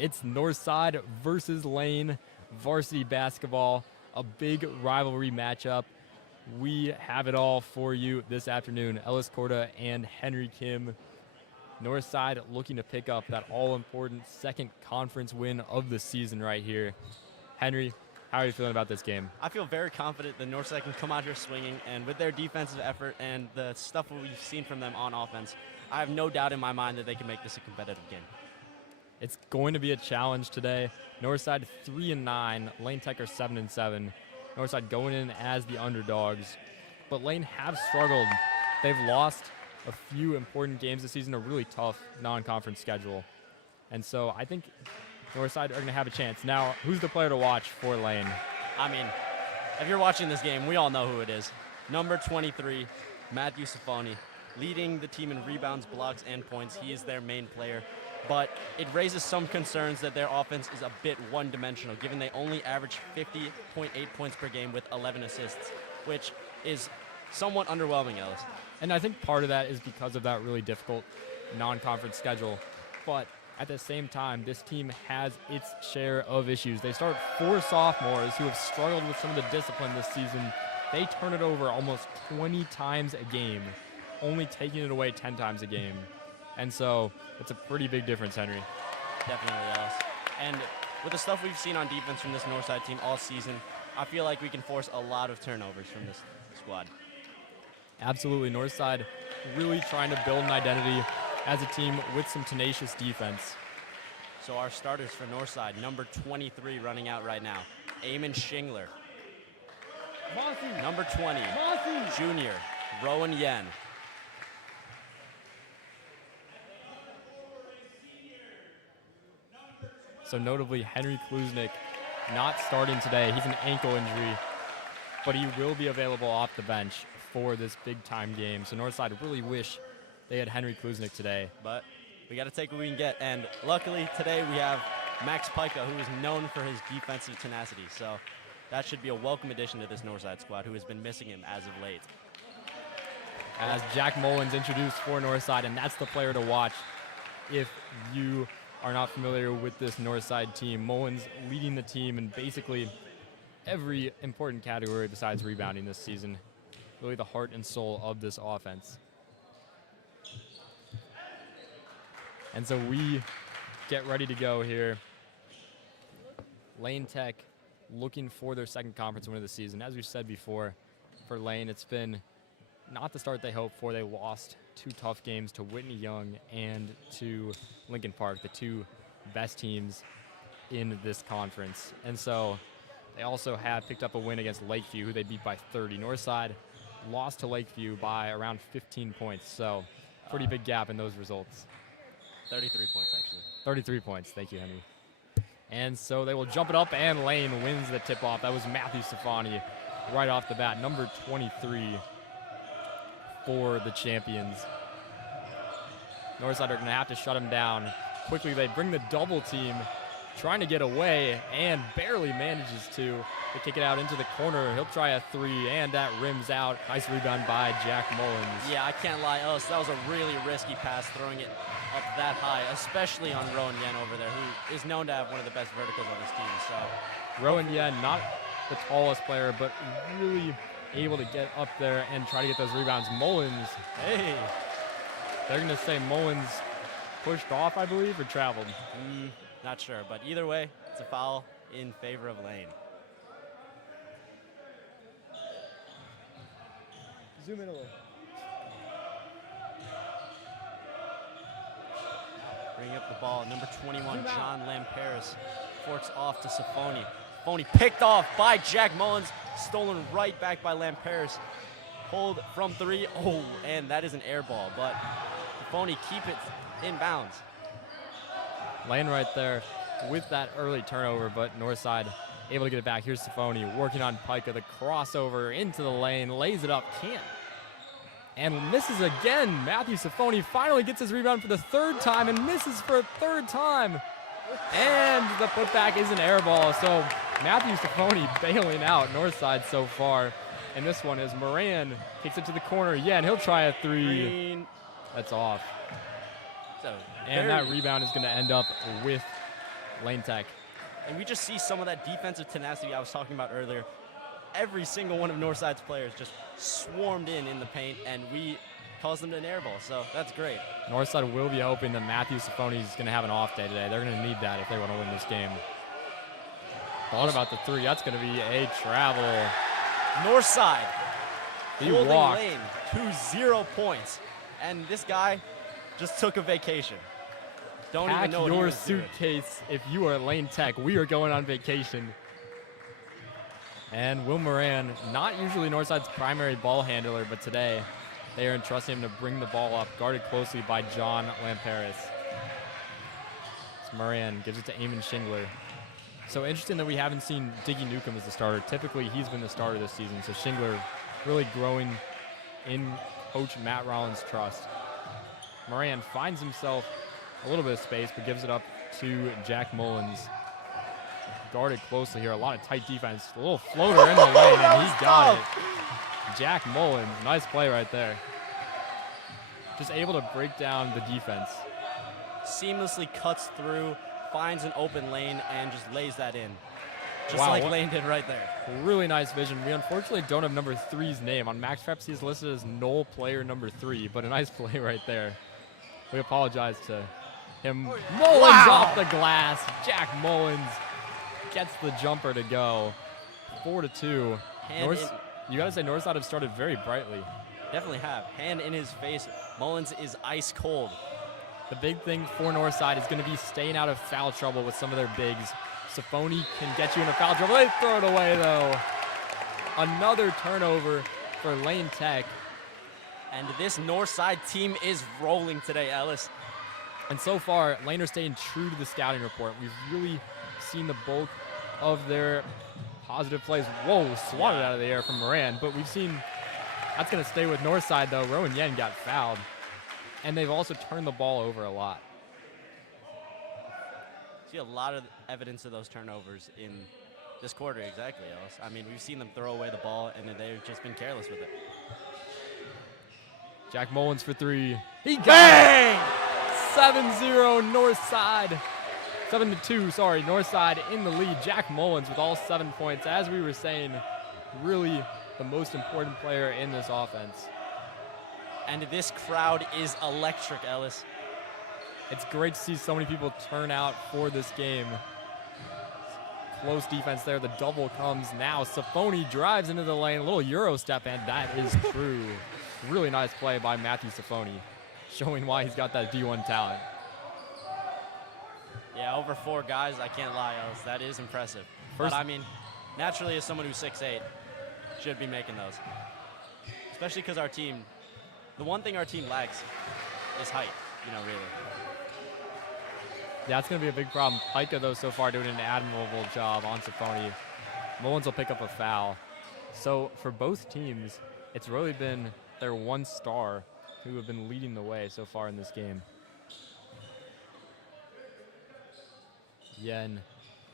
It's Northside versus Lane varsity basketball, a big rivalry matchup. We have it all for you this afternoon. Ellis Corda and Henry Kim. Northside looking to pick up that all-important second conference win of the season right here. Henry, how are you feeling about this game? I feel very confident that Northside can come out here swinging, and with their defensive effort and the stuff we've seen from them on offense, I have no doubt in my mind that they can make this a competitive game. It's going to be a challenge today. Northside 3-9, Lane Tech are 7-7. Northside going in as the underdogs, but Lane have struggled. They've lost a few important games this season, a really tough non-conference schedule. And so I think Northside are going to have a chance. Now, who's the player to watch for Lane? I mean, if you're watching this game, we all know who it is. Number 23, Matthew Safoni, leading the team in rebounds, blocks, and points. He is their main player. But it raises some concerns that their offense is a bit one-dimensional, given they only average 50.8 points per game with 11 assists, which is somewhat underwhelming, Ellis. And I think part of that is because of that really difficult non-conference schedule. But at the same time, this team has its share of issues. They start 4 sophomores who have struggled with some of the discipline this season. They turn it over almost 20 times a game, only taking it away 10 times a game. And so it's a pretty big difference, Henry. Definitely, Ellis. And with the stuff we've seen on defense from this Northside team all season, I feel like we can force a lot of turnovers from this squad. Absolutely. Northside really trying to build an identity as a team with some tenacious defense. So our starters for Northside, number 23 running out right now, Eamon Shingler. Number 20, junior, Rowan Yen. So notably, Henry Kluznik not starting today. He's an ankle injury, but he will be available off the bench for this big-time game. So Northside really wish they had Henry Kluznik today. But we got to take what we can get. And luckily, today we have Max Pica, who is known for his defensive tenacity. So that should be a welcome addition to this Northside squad, who has been missing him as of late. As Jack Mullins introduced for Northside, and that's the player to watch if you are not familiar with this Northside team. Mullins leading the team in basically every important category besides rebounding this season. Really the heart and soul of this offense. And so we get ready to go here. Lane Tech looking for their second conference win of the season. As we said before, for Lane, it's been not the start they hoped for. They lost 2 tough games to Whitney Young and to Lincoln Park, the 2 best teams in this conference. And so they also have picked up a win against Lakeview, who they beat by 30. Northside lost to Lakeview by around 15 points. So pretty big gap in those results. 33 points, actually. 33 points. Thank you, Henry. And so they will jump it up, and Lane wins the tip-off. That was Matthew Safani right off the bat, number 23 for the champions. Northside are going to have to shut him down. Quickly, they bring the double team, trying to get away, and barely manages to. They kick it out into the corner. He'll try a 3, and that rims out. Nice rebound by Jack Mullins. Yeah, I can't lie, Ellis. That was a really risky pass, throwing it up that high, especially on Rowan Yen over there, who is known to have one of the best verticals on his team. So Rowan Yen, not the tallest player, but really able to get up there and try to get those rebounds. Mullins, hey, they're going to say Mullins pushed off, I believe, or traveled. Not sure, but either way, it's a foul in favor of Lane. Zoom in a little. Bringing up the ball, number 21, John Lamperis, forks off to Safoni. Safoni picked off by Jack Mullins, stolen right back by Lamperis. Pulled from 3, and that is an air ball, but Safoni keep it in bounds. Lane right there with that early turnover, but Northside able to get it back. Here's Safoni working on Pica, the crossover into the lane, lays it up, can't. And misses again. Matthew Safoni finally gets his rebound for the 3rd time and misses for a 3rd time. And the putback is an air ball. So Matthew Safoni bailing out Northside so far. And this one is Moran kicks it to the corner. Yeah, and he'll try a 3. Green. That's off. So and that rebound is going to end up with Lane Tech. And we just see some of that defensive tenacity I was talking about earlier. Every single one of Northside's players just swarmed in the paint, and we caused them to an air ball, so that's great. Northside will be hoping that Matthew Safoni is going to have an off day today. They're going to need that if they want to win this game. Thought about the three. That's going to be a travel. Northside He holding walked. Lane to 0 points, and this guy just took a vacation. Don't Pack even know what he your was doing. suitcase if you are Lane Tech. We are going on vacation. And Will Moran, not usually Northside's primary ball handler, but today they are entrusting him to bring the ball up, guarded closely by John Lamperis. So Moran gives it to Eamon Shingler. So interesting that we haven't seen Diggy Newcomb as the starter. Typically, he's been the starter this season, so Shingler really growing in Coach Matt Rollins' trust. Moran finds himself a little bit of space, but gives it up to Jack Mullins. Guarded closely here, a lot of tight defense. A little floater in the lane, and he got it. Jack Mullins, nice play right there. Just able to break down the defense. Seamlessly cuts through, finds an open lane, and just lays that in. Just Wow, like what- Lane did right there. Really nice vision. We unfortunately don't have number 3's name. On Max Preps, he's listed as Knoll player number 3, but a nice play right there. We apologize to him. Mullins Wow. off the glass. Jack Mullins gets the jumper to go. 4-2. Hand You got to say Northside have started very brightly. Definitely have. Hand in his face. Mullins is ice cold. The big thing for Northside is going to be staying out of foul trouble with some of their bigs. Safoni can get you into foul trouble. They throw it away, though. Another turnover for Lane Tech. And this Northside team is rolling today, Ellis. And so far, Lane are staying true to the scouting report. We've really seen the bulk of their positive plays. Whoa, swatted out of the air from Moran. But we've seen that's going to stay with Northside, though. Rowan Yen got fouled. And they've also turned the ball over a lot. See a lot of evidence of those turnovers in this quarter, exactly, Ellis. I mean, we've seen them throw away the ball, and they've just been careless with it. Jack Mullins for three. He got Bang! it. 7-0 Northside. 7-2, sorry, Northside in the lead. Jack Mullins with all 7 points. As we were saying, really the most important player in this offense. And this crowd is electric, Ellis. It's great to see so many people turn out for this game. Close defense there. The double comes now. Safoni drives into the lane. A little Euro step, and that is true. Really nice play by Matthew Safoni, showing why he's got that D1 talent. Yeah, over 4 guys, I can't lie, Ellis. That is impressive. But I mean, naturally, as someone who's 6'8", should be making those. Especially because our team, the one thing our team lacks is height, really. Yeah, it's going to be a big problem. Pica, though, so far doing an admirable job on Safoni. Mullins will pick up a foul. So for both teams, it's really been their one star who have been leading the way so far in this game. Yen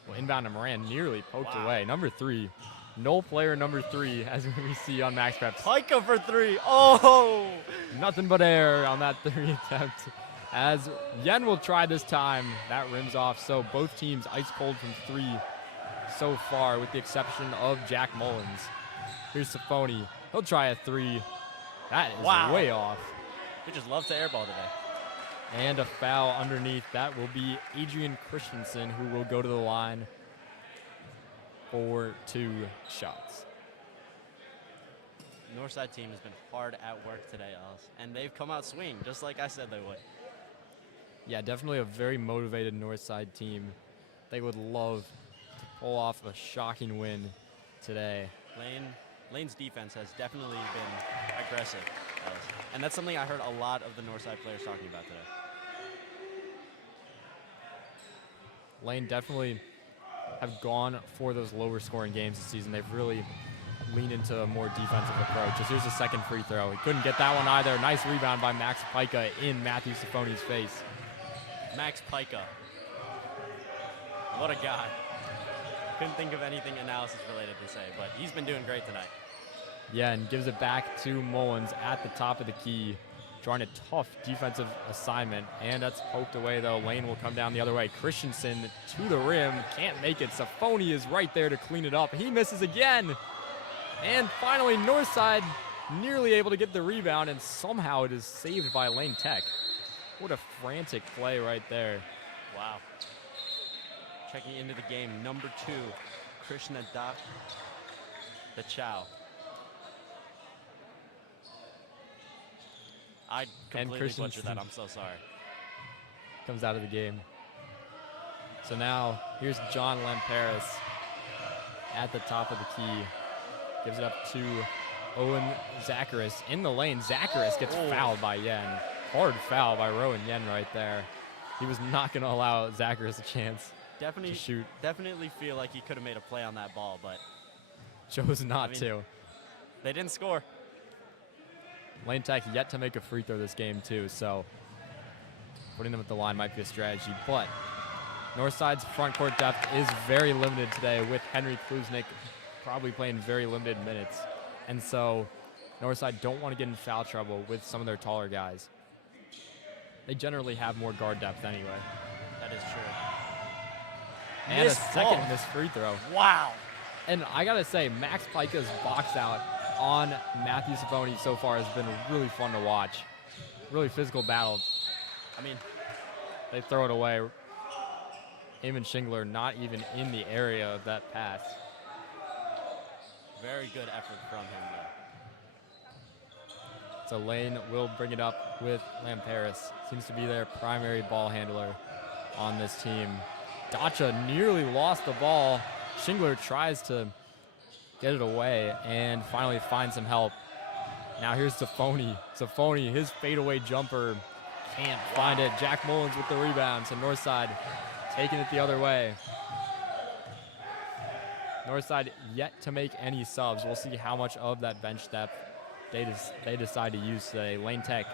will inbound to Moran, nearly poked away. Number 3, Knoll player number 3, as we see on Max Preps. Pica for 3. Oh! Nothing but air on that 3 attempt. As Yen will try this time, that rims off. So both teams ice cold from 3 so far, with the exception of Jack Mullins. Here's Safoni. He'll try a 3. That is way off. We just love to airball today. And a foul underneath. That will be Adrian Christensen, who will go to the line for 2 shots. Northside team has been hard at work today, Ellis, and they've come out swinging, just like I said they would. Yeah, definitely a very motivated Northside team. They would love to pull off a shocking win today. Lane's defense has definitely been aggressive, Ellis. And that's something I heard a lot of the Northside players talking about today. Lane definitely have gone for those lower scoring games this season. They've really leaned into a more defensive approach. As here's the second free throw. He couldn't get that one either. Nice rebound by Max Pica in Matthew Safoni's face. Max Pica. What a guy. Couldn't think of anything analysis related to say, but he's been doing great tonight. Yeah, and gives it back to Mullins at the top of the key. drawing a tough defensive assignment, and that's poked away though. Lane will come down the other way. Christensen to the rim, can't make it. Safoni is right there to clean it up. He misses again. And finally, Northside nearly able to get the rebound, and somehow it is saved by Lane Tech. What a frantic play right there. Wow. Checking into the game, number 2, Krishna the Chow. I completely butchered that. I'm so sorry. Comes out of the game. So now here's John Lamperis at the top of the key. Gives it up to Owen Zacharis in the lane. Zacharis gets fouled by Yen. Hard foul by Rowan Yen right there. He was not going to allow Zacharis a chance to shoot. Definitely feel like he could have made a play on that ball, but chose not to. They didn't score. Lane Tech yet to make a free throw this game too, so putting them at the line might be a strategy. But Northside's front court depth is very limited today, with Henry Kluznik probably playing very limited minutes. And so Northside don't want to get in foul trouble with some of their taller guys. They generally have more guard depth anyway. That is true. And a second missed free throw. Wow. And I got to say, Max Pica's box out on Matthew Safoni so far has been really fun to watch. Really physical battle. I mean, they throw it away. Eamon Shingler not even in the area of that pass. Very good effort from him, though. So Lane will bring it up with Lamperis. Seems to be their primary ball handler on this team. Dacha nearly lost the ball. Shingler tries to get it away and finally finds some help. Now here's Safoni. Safoni, his fadeaway jumper, can't find it. Jack Mullins with the rebound. So Northside taking it the other way. Northside yet to make any subs. We'll see how much of that bench depth they decide to use today. Lane Tech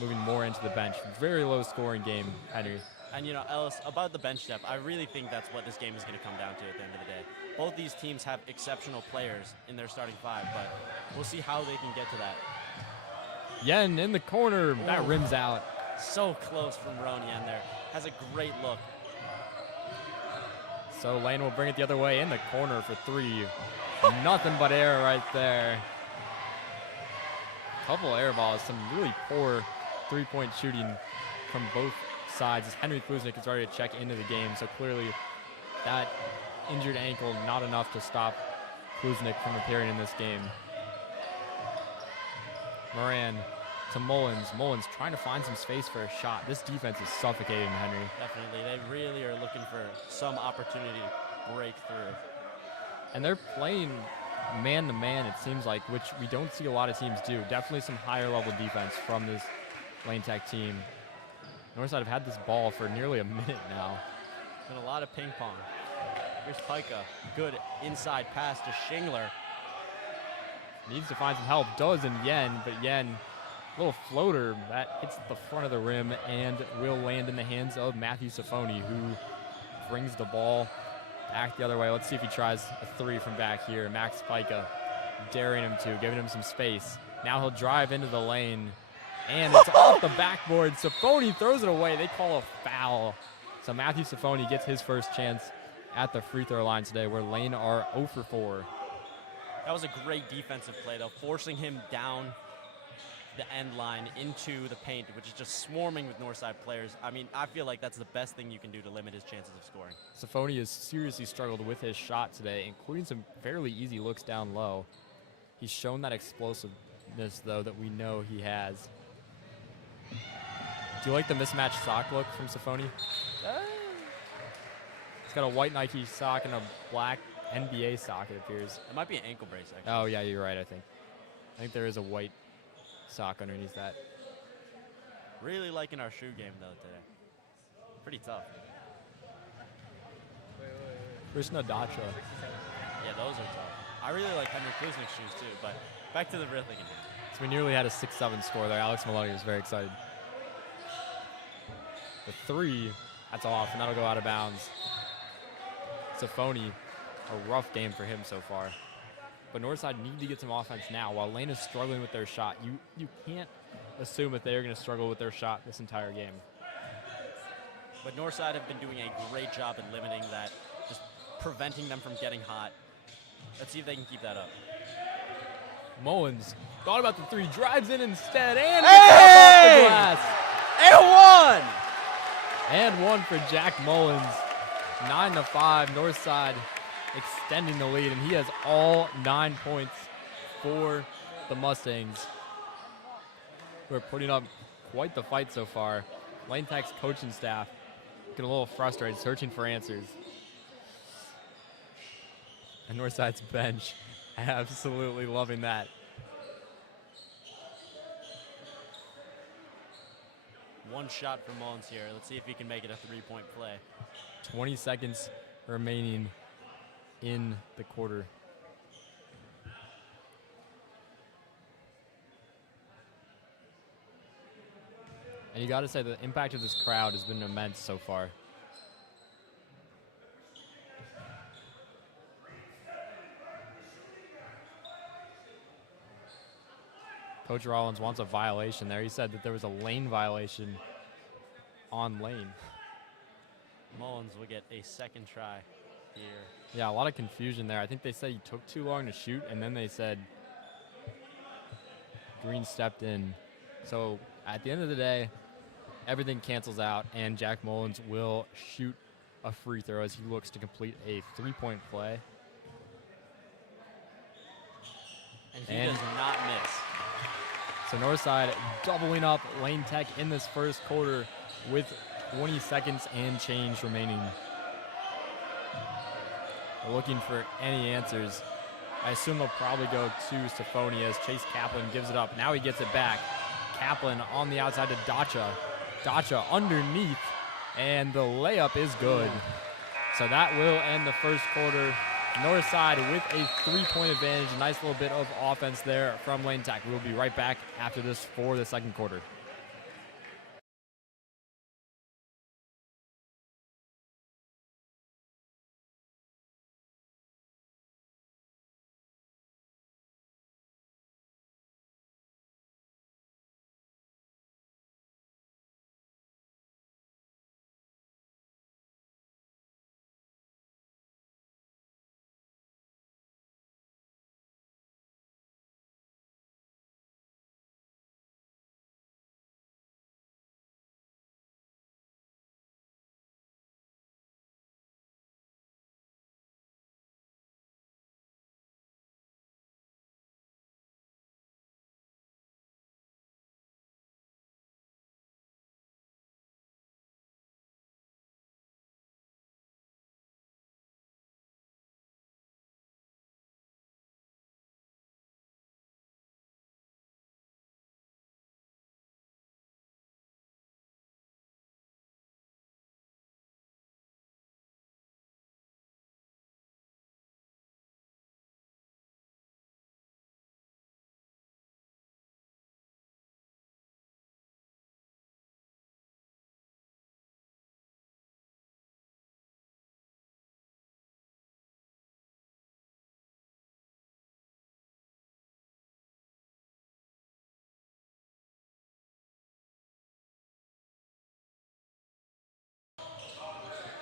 moving more into the bench. Very low scoring game, Henry. And you know, Ellis, about the bench depth, I really think that's what this game is going to come down to at the end of the day. Both these teams have exceptional players in their starting 5, but we'll see how they can get to that. Yen in the corner, that rims out. So close from Rowan Yen there. Has a great look. So Lane will bring it the other way in the corner for 3. Nothing but air right there. Couple air balls, some really poor three-point shooting from both sides, as Henry Kluznik is ready to check into the game. So clearly that injured ankle not enough to stop Kluznik from appearing in this game. Moran to Mullins. Mullins trying to find some space for a shot. This defense is suffocating Henry. Definitely. They really are looking for some opportunity to break through. And they're playing man-to-man, it seems like, which we don't see a lot of teams do. Definitely some higher-level defense from this Lane Tech team. Northside have had this ball for nearly a minute now. Been a lot of ping pong. Here's Pica. Good inside pass to Shingler. Needs to find some help. Does in Yen, but Yen, little floater that hits the front of the rim and will land in the hands of Matthew Safoni, who brings the ball back the other way. Let's see if he tries a 3 from back here. Max Pica daring him to, giving him some space. Now he'll drive into the lane, and it's off the backboard. Safoni throws it away. They call a foul. So Matthew Safoni gets his first chance at the free throw line today, where Lane are 0 for 4. That was a great defensive play, though, forcing him down the end line into the paint, which is just swarming with Northside players. I mean, I feel like that's the best thing you can do to limit his chances of scoring. Safoni has seriously struggled with his shot today, including some fairly easy looks down low. He's shown that explosiveness, though, that we know he has. Do you like the mismatched sock look from Safoni? He's got a white Nike sock and a black NBA sock, it appears. It might be an ankle brace, actually. Oh, yeah, you're right, I think there is a white sock underneath that. Really liking our shoe game, though, today. Pretty tough. Krishna Dacha. Yeah, those are tough. I really like Henry Kluznik's shoes, too, but back to the real thing again. So we nearly had a 6-7 score there. Alex Maloney was very excited. The 3, that's off, and that'll go out of bounds. Safoni, a rough game for him so far. But Northside need to get some offense now. While Lane is struggling with their shot, you can't assume that they're going to struggle with their shot this entire game. But Northside have been doing a great job at limiting that, just preventing them from getting hot. Let's see if they can keep that up. Mullins thought about the three, drives in instead, and hey! gets it off the glass. And one! And one for Jack Mullins. 9-5, Northside extending the lead, and he has all 9 points for the Mustangs, who are putting up quite the fight so far. Lane Tech's coaching staff getting a little frustrated, searching for answers. And Northside's bench absolutely loving that. One shot for Mullins here. Let's see if he can make it a three-point play. 20 seconds remaining in the quarter. And you got to say the impact of this crowd has been immense so far. Coach Rollins wants a violation there. He said that there was a lane violation on Lane. Mullins will get a second try here. Yeah, a lot of confusion there. I think they said he took too long to shoot, and then they said Green stepped in. So at the end of the day, everything cancels out, and Jack Mullins will shoot a free throw as he looks to complete a three-point play. And he does not miss. So Northside doubling up Lane Tech in this first quarter with 20 seconds and change remaining. We're looking for any answers. I assume they'll probably go to Safoni as Chase Kaplan gives it up. Now he gets it back. Kaplan on the outside to Dacha. Dacha underneath, and the layup is good. So that will end the first quarter. Northside with a three-point advantage. Nice little bit of offense there from Lane Tech. We'll be right back after this for the second quarter.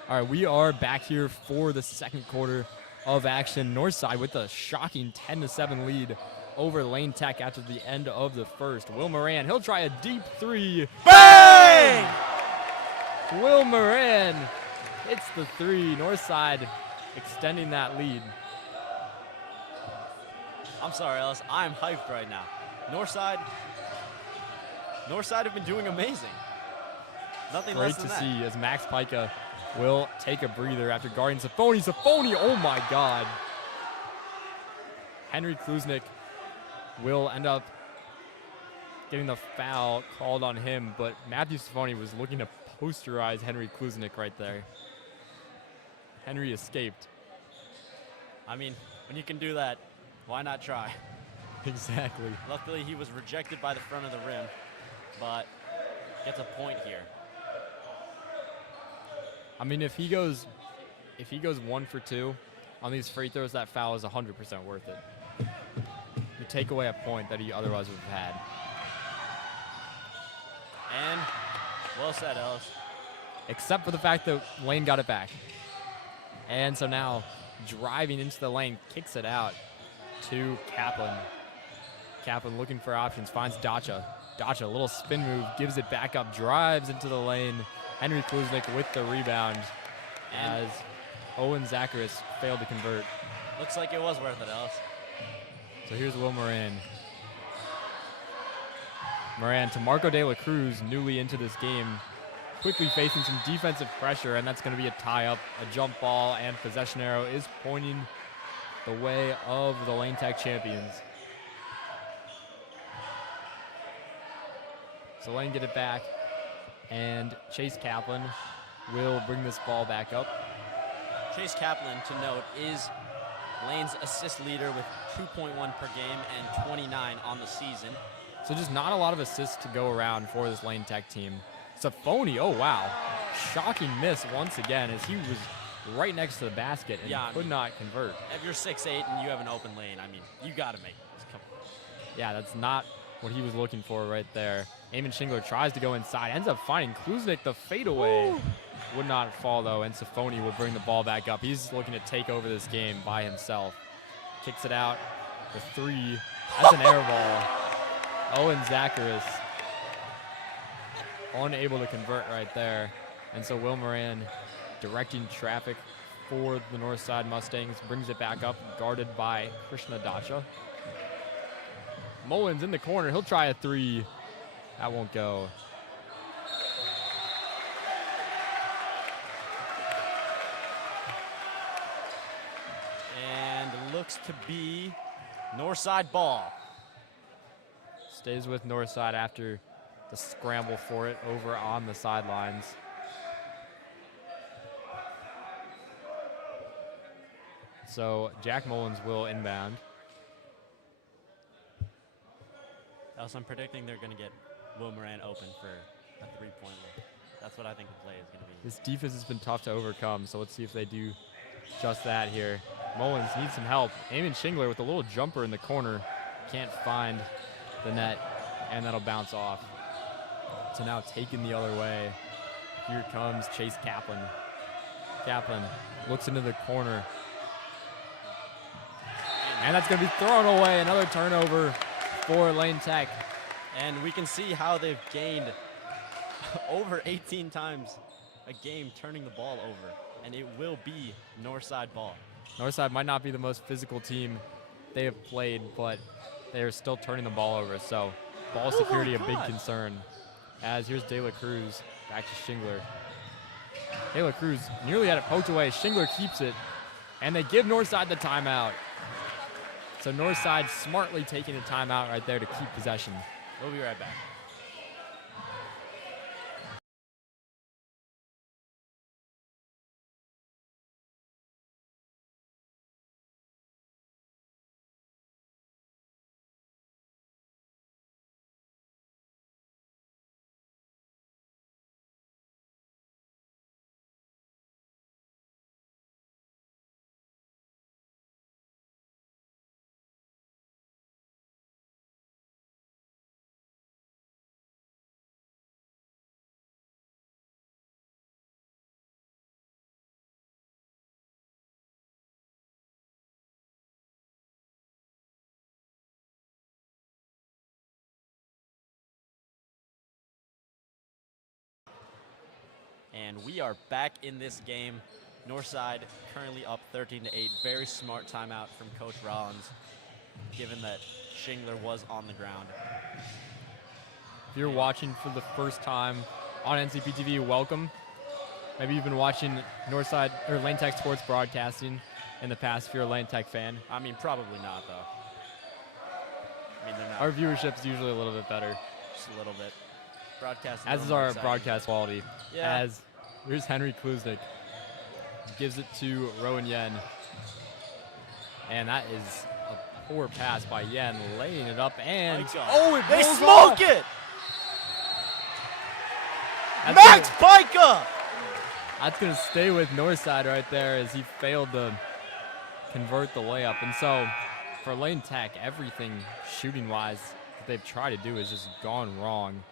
All right, we are back here for the second quarter of action. Northside with a shocking 10-7 lead over Lane Tech after the end of the first. Will Moran, he'll try a deep three. Bang! Will Moran hits the three. Northside extending that lead. I'm sorry, Ellis. I'm hyped right now. Northside have been doing amazing. Nothing Great less than to that. see as Max Pica will take a breather after guarding Safoni. Safoni, oh my God. Henry Kluznik will end up getting the foul called on him, but Matthew Safoni was looking to posterize Henry Kluznik right there. Henry escaped. I mean, when you can do that, why not try? Exactly. Luckily, he was rejected by the front of the rim, but gets a point here. I mean, if he goes 1 for 2 on these free throws, that foul is 100% worth it. You take away a point that he otherwise would have had. And well said, Ellis. Except for the fact that Lane got it back. And so now driving into the lane, kicks it out to Kaplan. Kaplan looking for options, finds Dacha. Dacha, a little spin move, gives it back up, drives into the lane. Henry Kluznik with the rebound as Owen Zacharis failed to convert. Looks like it was worth it, Ellis. So here's Will Moran. Moran to Marco De La Cruz, newly into this game, quickly facing some defensive pressure, and that's going to be a tie-up, a jump ball, and possession arrow is pointing the way of the Lane Tech champions. So Lane get it back, and Chase Kaplan will bring this ball back up. Chase Kaplan, to note, is Lane's assist leader with 2.1 per game and 29 on the season. So just not a lot of assists to go around for this Lane Tech team. Safoni, oh wow. Shocking miss once again as he was right next to the basket and could not convert. If you're 6'8" and you have an open lane, I mean, you got to make this. Come on. Yeah, that's not what he was looking for right there. Eamon Schingler tries to go inside, ends up finding Kluznik the fadeaway. Would not fall though, and Safoni will bring the ball back up. He's looking to take over this game by himself. Kicks it out for three. That's an air ball. Owen Zacharis unable to convert right there. And so Will Moran directing traffic for the Northside Mustangs, brings it back up, guarded by Krishna Dacha. Mullins in the corner, he'll try a three. That won't go. And looks to be Northside ball. Stays with Northside after the scramble for it over on the sidelines. So Jack Mullins will inbound. Also, I'm predicting they're going to get Will Moran open for a three-point look. That's what I think the play is going to be. This defense has been tough to overcome, so let's see if they do just that here. Mullins needs some help. Eamon Schingler with a little jumper in the corner. Can't find the net, and that'll bounce off. So now taken the other way. Here comes Chase Kaplan. Kaplan looks into the corner. And that's going to be thrown away. Another turnover for Lane Tech. And we can see how they've gained over 18 times a game turning the ball over. And it will be Northside ball. Northside might not be the most physical team they have played, but they are still turning the ball over. So ball security a big concern. As here's De La Cruz back to Schingler. De La Cruz nearly had it poked away. Schingler keeps it, and they give Northside the timeout. So Northside smartly taking a timeout right there to keep possession. We'll be right back. And we are back in this game. Northside currently up 13-8. Very smart timeout from Coach Rollins, given that Schingler was on the ground. If you're watching for the first time on NCP TV, welcome. Maybe you've been watching Northside or Lane Tech sports broadcasting in the past if you're a Lane Tech fan. I mean, probably not, though. I mean, they're not. Our viewership's usually a little bit better. Just a little bit. Broadcasting. As is our broadcast quality. Yeah. As here's Henry Kluznik. Gives it to Rowan Yen. And that is a poor pass by Yen, laying it up, and they smoke it! Max Pica! That's going to stay with Northside right there as he failed to convert the layup. And so for Lane Tech, everything shooting-wise that they've tried to do has just gone wrong.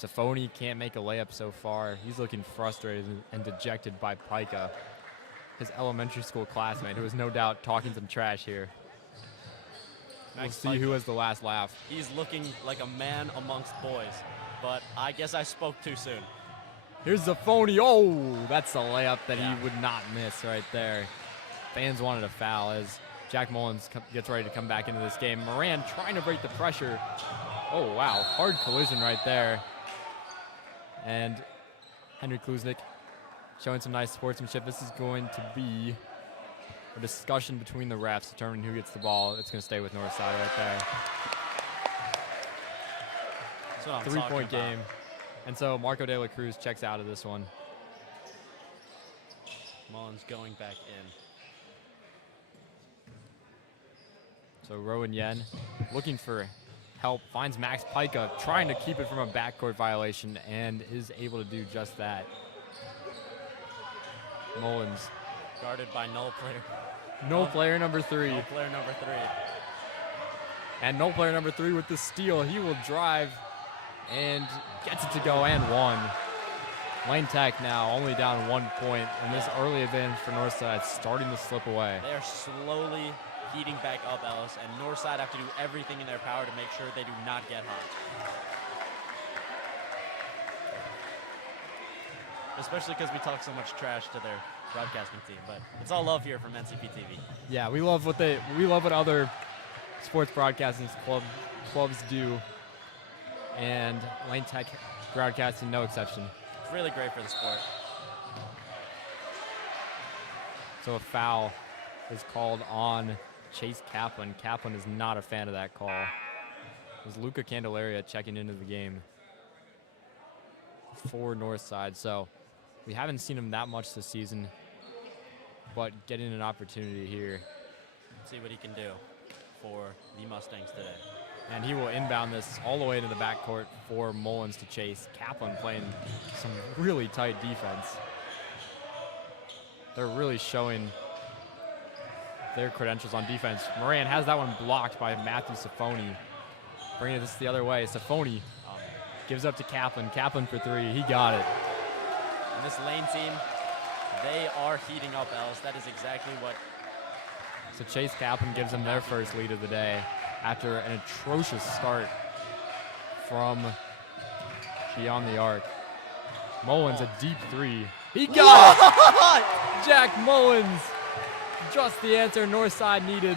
Safoni can't make a layup so far. He's looking frustrated and dejected by Pika, his elementary school classmate, who is no doubt talking some trash here. We'll see who has the last laugh. He's looking like a man amongst boys, but I guess I spoke too soon. Here's Safoni. Oh, that's a layup that he would not miss right there. Fans wanted a foul as Jack Mullins gets ready to come back into this game. Moran trying to break the pressure. Oh, wow. Hard collision right there. And Henry Kluznik showing some nice sportsmanship. This is going to be a discussion between the refs determining who gets the ball. It's going to stay with Northside right there. That's what I'm 3-point game. And so Marco De La Cruz checks out of this one. Mullins going back in. So Rowan Yen looking for help, finds Max Pika, trying to keep it from a backcourt violation, and is able to do just that. Mullins. Guarded by null player. Null player number 3. Null player number 3. And null player number 3 with the steal. He will drive and gets it to go and one. Lane Tech now only down 1 point, and this early advantage for Northside starting to slip away. They are slowly heating back up, Ellis, and Northside have to do everything in their power to make sure they do not get hot. Especially because we talk so much trash to their broadcasting team, but it's all love here from NCP TV. Yeah, we love what other sports broadcasting clubs do, and Lane Tech broadcasting no exception. It's really great for the sport. So a foul is called on Chase Kaplan. Kaplan is not a fan of that call. It was Luca Candelaria checking into the game for Northside. So we haven't seen him that much this season, but getting an opportunity here. See what he can do for the Mustangs today. And he will inbound this all the way to the backcourt for Mullins to chase. Kaplan playing some really tight defense. They're really showing their credentials on defense. Moran has that one blocked by Matthew Safoni. Bringing this the other way. Safoni gives up to Kaplan. Kaplan for 3. He got it. And this Lane team, they are heating up, Els. That is exactly what. So Chase Kaplan gives them their first lead of the day after an atrocious start from beyond the arc. Mullins, a deep 3. He got it! Jack Mullins, just the answer Northside needed,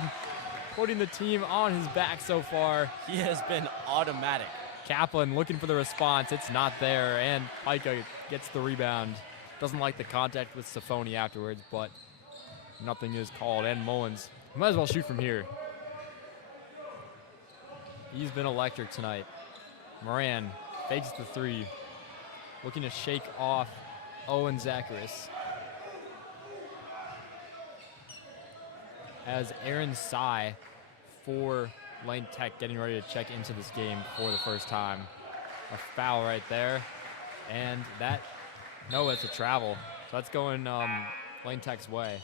putting the team on his back so far. He has been automatic. Kaplan looking for the response. It's not there, and Pika gets the rebound. Doesn't like the contact with Safoni afterwards, but nothing is called. And Mullins might as well shoot from here. He's been electric tonight. Moran fakes the 3, looking to shake off Owen Zacharis. As Aaron Sy for Lane Tech getting ready to check into this game for the first time. A foul right there. And that, no, it's a travel. So that's going Lane Tech's way.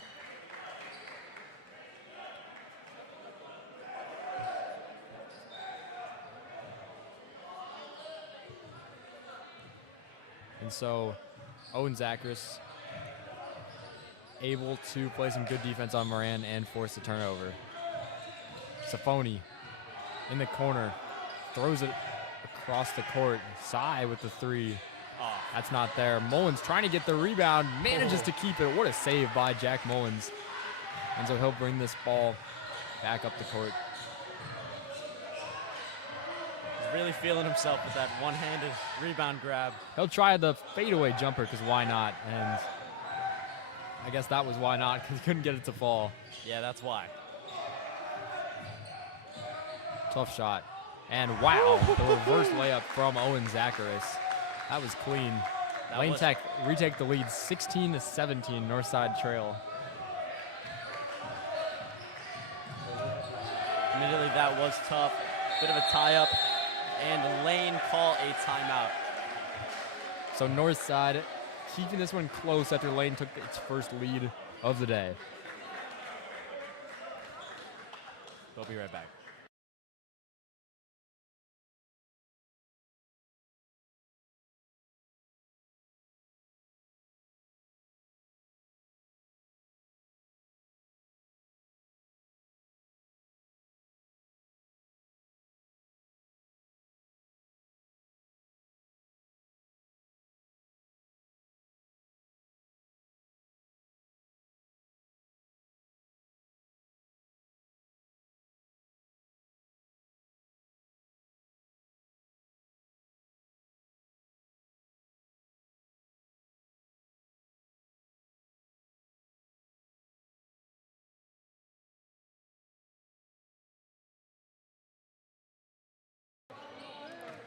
And so Owen Zacharis able to play some good defense on Moran and force the turnover. Safoni in the corner, throws it across the court. Sy with the 3. Oh. That's not there. Mullins trying to get the rebound, manages to keep it. What a save by Jack Mullins. And so he'll bring this ball back up the court. He's really feeling himself with that one-handed rebound grab. He'll try the fadeaway jumper because why not? And I guess that was why not, because he couldn't get it to fall. Yeah, that's why. Tough shot. And wow, the reverse layup from Owen Zacharis. That was clean. Lane Tech retake the lead 16-17, Northside trail. Admittedly, that was tough. Bit of a tie-up, and Lane call a timeout. So Northside keeping this one close after Lane took its first lead of the day. We'll be right back.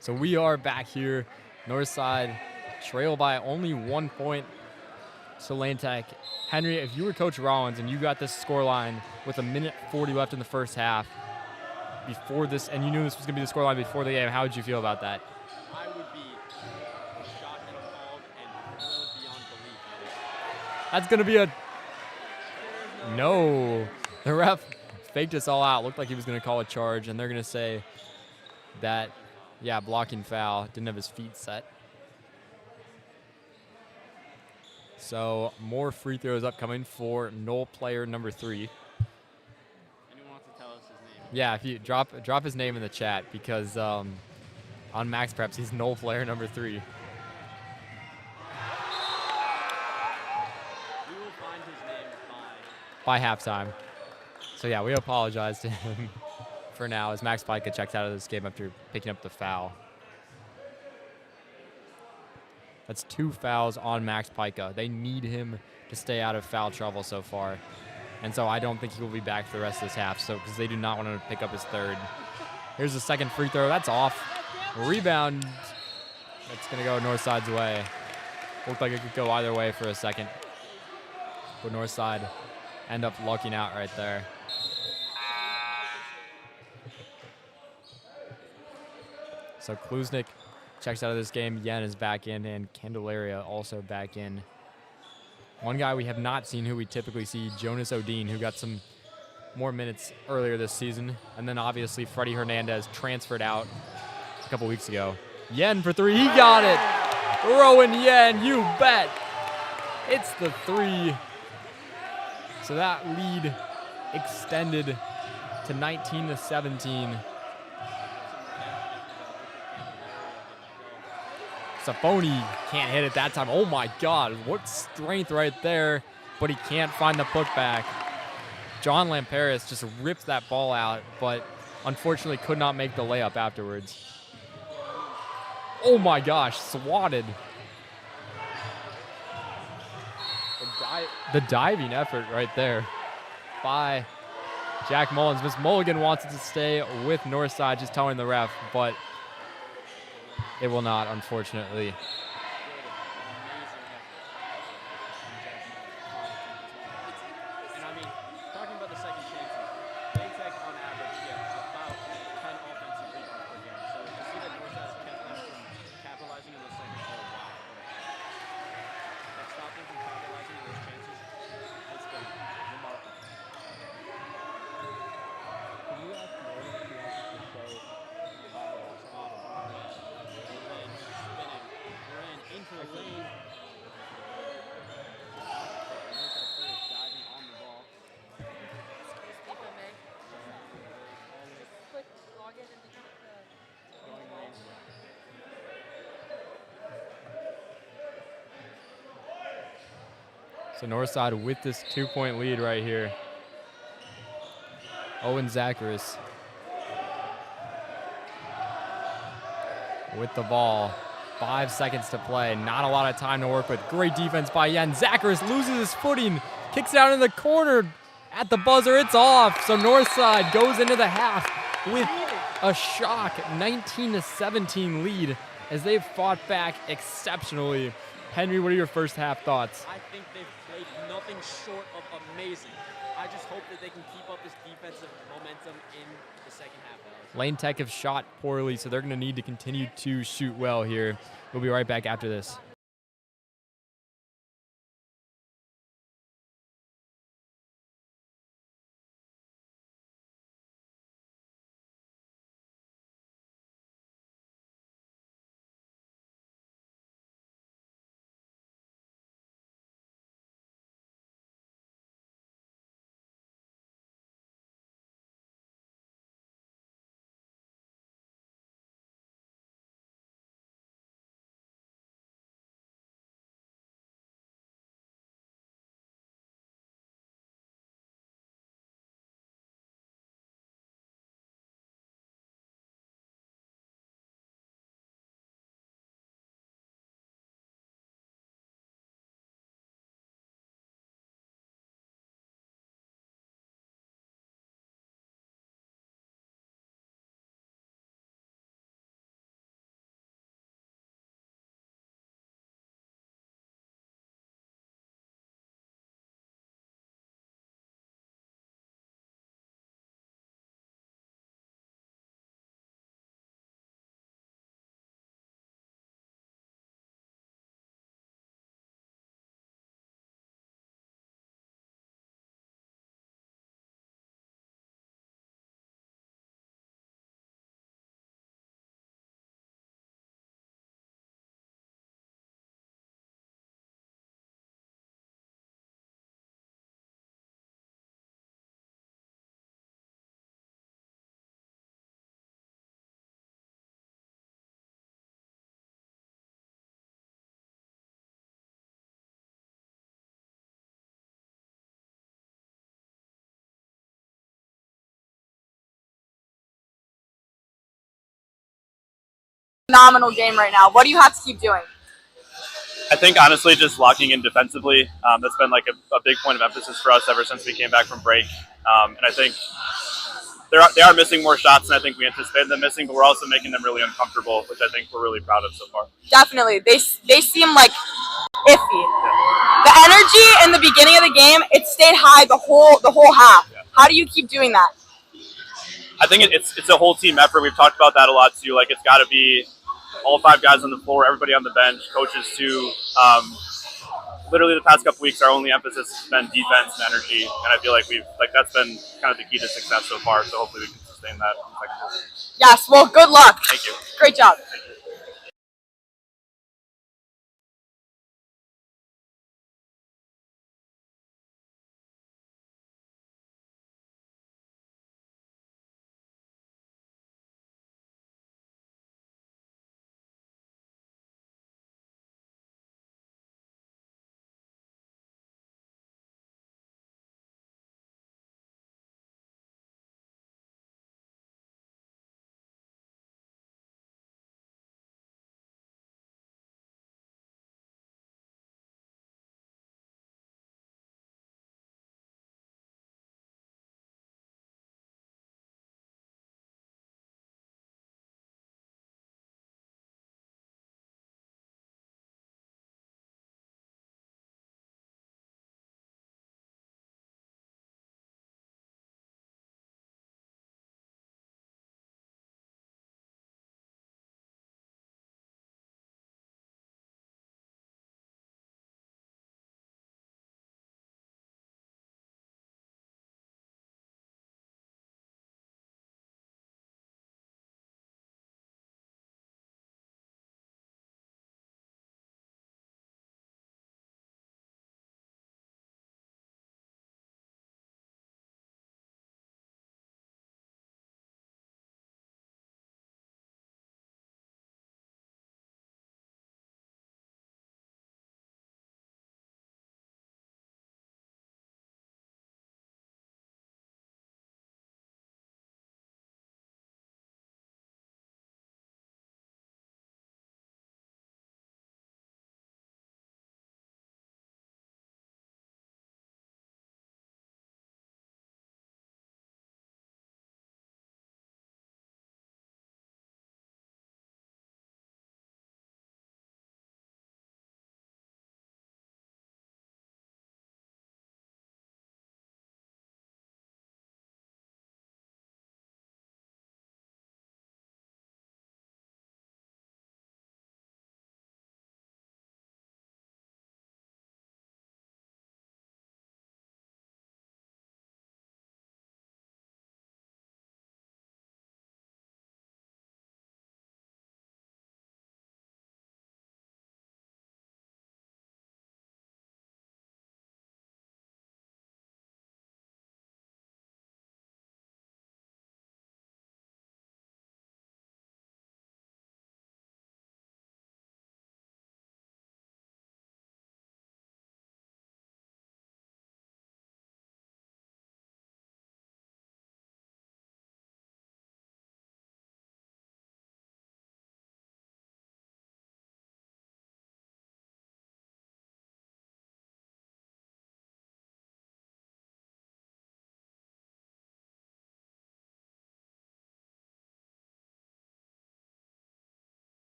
So we are back here. Northside trail by only 1 point to Lane Tech. Henry, if you were Coach Rollins and you got this scoreline with 1:40 left in the first half before this, and you knew this was going to be the scoreline before the game, how would you feel about that? I would be shocked and appalled and thrilled beyond belief. That's going to be a no. The ref faked us all out. Looked like he was going to call a charge, and they're going to say that, yeah, blocking foul. Didn't have his feet set. So more free throws upcoming for Knoll player number 3. Anyone wants to tell us his name? Yeah, if you drop his name in the chat, because on Max Preps he's Knoll player number 3. We will find his name By halftime. So yeah, we apologize to him for now as Max Pica checks out of this game after picking up the foul. That's 2 fouls on Max Pica. They need him to stay out of foul trouble so far. And so I don't think he will be back for the rest of this half, so because they do not want him to pick up his 3rd. Here's the second free throw. That's off. Rebound. That's going to go Northside's way. Looked like it could go either way for a second. But Northside end up lucking out right there. So Kluznik checks out of this game. Yen is back in, and Candelaria also back in. One guy we have not seen who we typically see, Jonas Odin, who got some more minutes earlier this season. And then obviously Freddie Hernandez transferred out a couple weeks ago. Yen for 3, he got it! Rowan Yen, you bet! It's the 3. So that lead extended to 19-17. Safoni can't hit it that time. Oh my God, what strength right there, but he can't find the putback. John Lamperis just ripped that ball out, but unfortunately could not make the layup afterwards. Oh my gosh, swatted. The diving effort right there by Jack Mullins. Miss Mulligan wants it to stay with Northside, just telling the ref, but it will not, unfortunately. And I mean, talking about the second chances, Lane Tech on average gets about 10 offensive rebounds per game. So to see that Northside has kept them from capitalizing in the second, oh wow. That stopped them from capitalizing on those chances. It's been remarkable. Can you ask Morgan if he wants us to show Into the lane. Diving on the ball. Going lane. So Northside with this 2-point lead right here. Owen Zacharis with the ball. 5 seconds to play. Not a lot of time to work with. Great defense by Yen. Zacharis loses his footing. Kicks out in the corner. At the buzzer, it's off. So Northside goes into the half with a shock 19-17 lead as they've fought back exceptionally. Henry, what are your first half thoughts? I think they've played nothing short of amazing. I just hope that they can keep up this defensive momentum in the second half. Lane Tech have shot poorly, so they're going to need to continue to shoot well here. We'll be right back after this. Phenomenal game right now. What do you have to keep doing? I think honestly, just locking in defensively. That's been like a big point of emphasis for us ever since we came back from break. And I think they are missing more shots than I think we anticipated them missing, but we're also making them really uncomfortable, which I think we're really proud of so far. Definitely. They seem like iffy. The energy in the beginning of the game, it stayed high the whole half. Yeah. How do you keep doing that? I think it's a whole team effort. We've talked about that a lot too. Like it's got to be all 5 guys on the floor, everybody on the bench, coaches too. Literally the past couple weeks, our only emphasis has been defense and energy, and I feel like that's been kind of the key to success so far. So hopefully we can sustain that. Yes. Well, good luck. Thank you. Great job.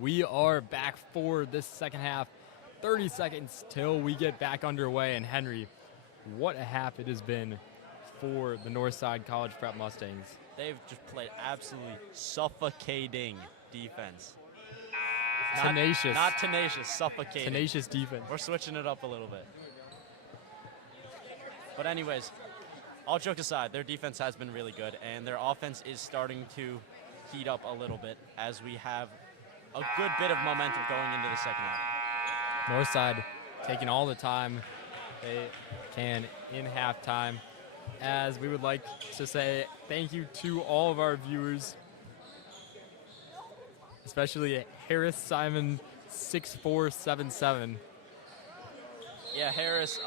We are back for this second half. 30 seconds till we get back underway. And Henry, what a half it has been for the Northside College Prep Mustangs. They've just played absolutely suffocating defense. Tenacious. Not tenacious, suffocating. Tenacious defense. We're switching it up a little bit. But anyways, all jokes aside, their defense has been really good, and their offense is starting to heat up a little bit as we have a good bit of momentum going into the second half. Northside taking all the time they can in halftime. As we would like to say thank you to all of our viewers, especially Harris Simon 6477. Yeah, Harris,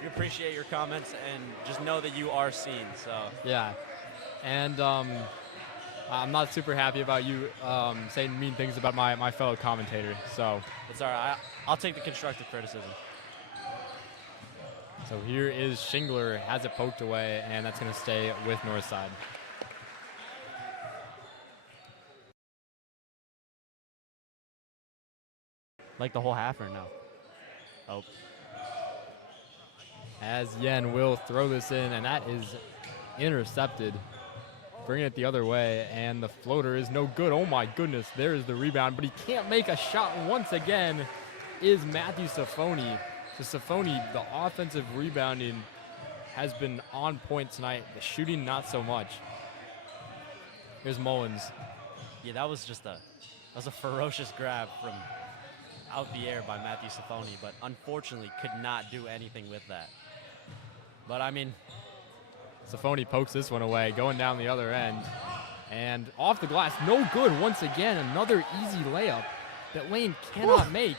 we appreciate your comments and just know that you are seen. So Yeah, and I'm not super happy about you saying mean things about my fellow commentator. So it's all right. I'll take the constructive criticism. So here is Shingler, has it poked away, and that's going to stay with Northside. Like the whole half or no? Oh. As Yen will throw this in, and that is intercepted. Bringing it the other way, and the floater is no good. Oh my goodness, there is the rebound, but he can't make a shot once again, is Matthew Safoni. So Safoni, the offensive rebounding has been on point tonight. The shooting, not so much. Here's Mullins. Yeah, that was a ferocious grab from out the air by Matthew Safoni, but unfortunately could not do anything with that. But I mean, Safoni pokes this one away, going down the other end. And off the glass, no good once again. Another easy layup that Lane cannot make.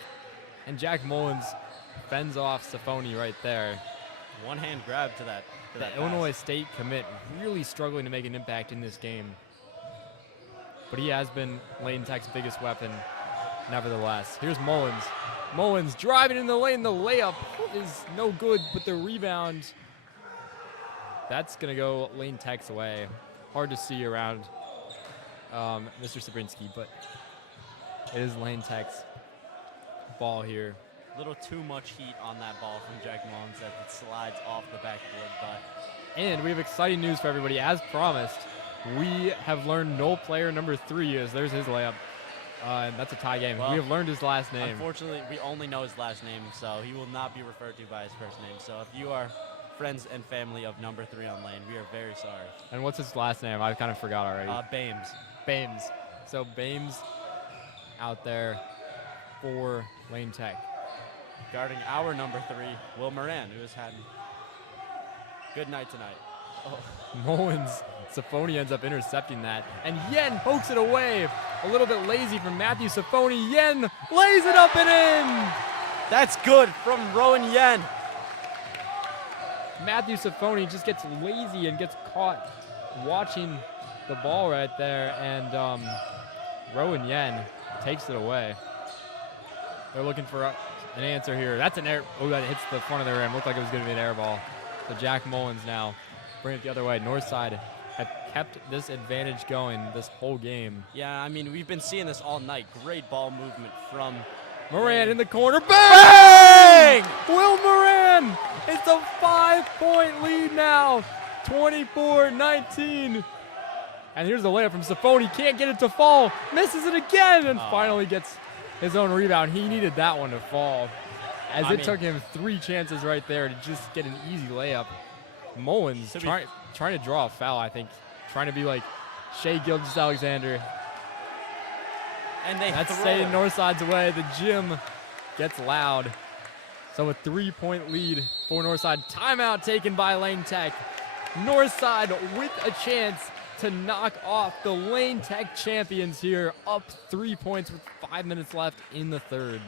And Jack Mullins fends off Safoni right there. One-hand grab to that. The Illinois State commit really struggling to make an impact in this game. But he has been Lane Tech's biggest weapon, nevertheless. Here's Mullins. Mullins driving in the lane. The layup is no good, but the rebound, that's going to go Lane Tech's way. Hard to see around Mr. Sabrinsky, but it is Lane Tech's ball here. A little too much heat on that ball from Jack Mullins as it slides off the backboard. But And we have exciting news for everybody. As promised, we have learned Knoll player number 3 is. There's his layup. And that's a tie game. Well, we have learned his last name. Unfortunately, we only know his last name, so he will not be referred to by his first name. So if you are friends and family of number 3 on lane, we are very sorry. And what's his last name? I kind of forgot already. Bames. Bames. So Bames out there for Lane Tech. Guarding our number 3, Will Moran, who has had a good night tonight. Oh. Mullins, Safoni ends up intercepting that. And Yen pokes it away. A little bit lazy from Matthew Safoni. Yen lays it up and in. That's good from Rowan Yen. Matthew Safoni just gets lazy and gets caught watching the ball right there. And Rowan Yen takes it away. They're looking for an answer here. That's an air. Oh, that hits the front of the rim. Looked like it was going to be an air ball. So Jack Mullins now bring it the other way. Northside have kept this advantage going this whole game. Yeah, I mean, we've been seeing this all night. Great ball movement from Moran in the corner. Bang! Will Moran! It's a 5-point lead now. 24-19. And here's the layup from Safoni. Can't get it to fall. Misses it again and finally gets his own rebound. He needed that one to fall, as it took him 3 chances right there to just get an easy layup. Mullins trying to draw a foul, I think. Trying to be like Shea Gilgis-Alexander. And that's staying Northside's way. The gym gets loud. So a 3-point lead for Northside. Timeout taken by Lane Tech. Northside with a chance to knock off the Lane Tech champions here, up 3 points with 5 minutes left in the third.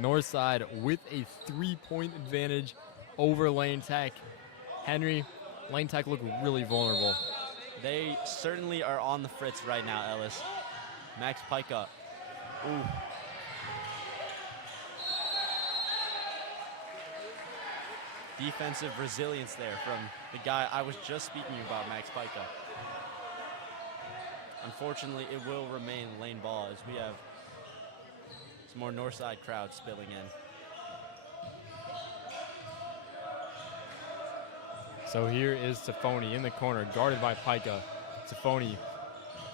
Northside with a 3-point advantage over Lane Tech. Henry, Lane Tech look really vulnerable. They certainly are on the fritz right now, Ellis. Max Pica. Ooh. Defensive resilience there from the guy I was just speaking about, Max Pica. Unfortunately, it will remain lane ball as we have some more Northside crowd spilling in. So here is Safoni in the corner, guarded by Pica. Safoni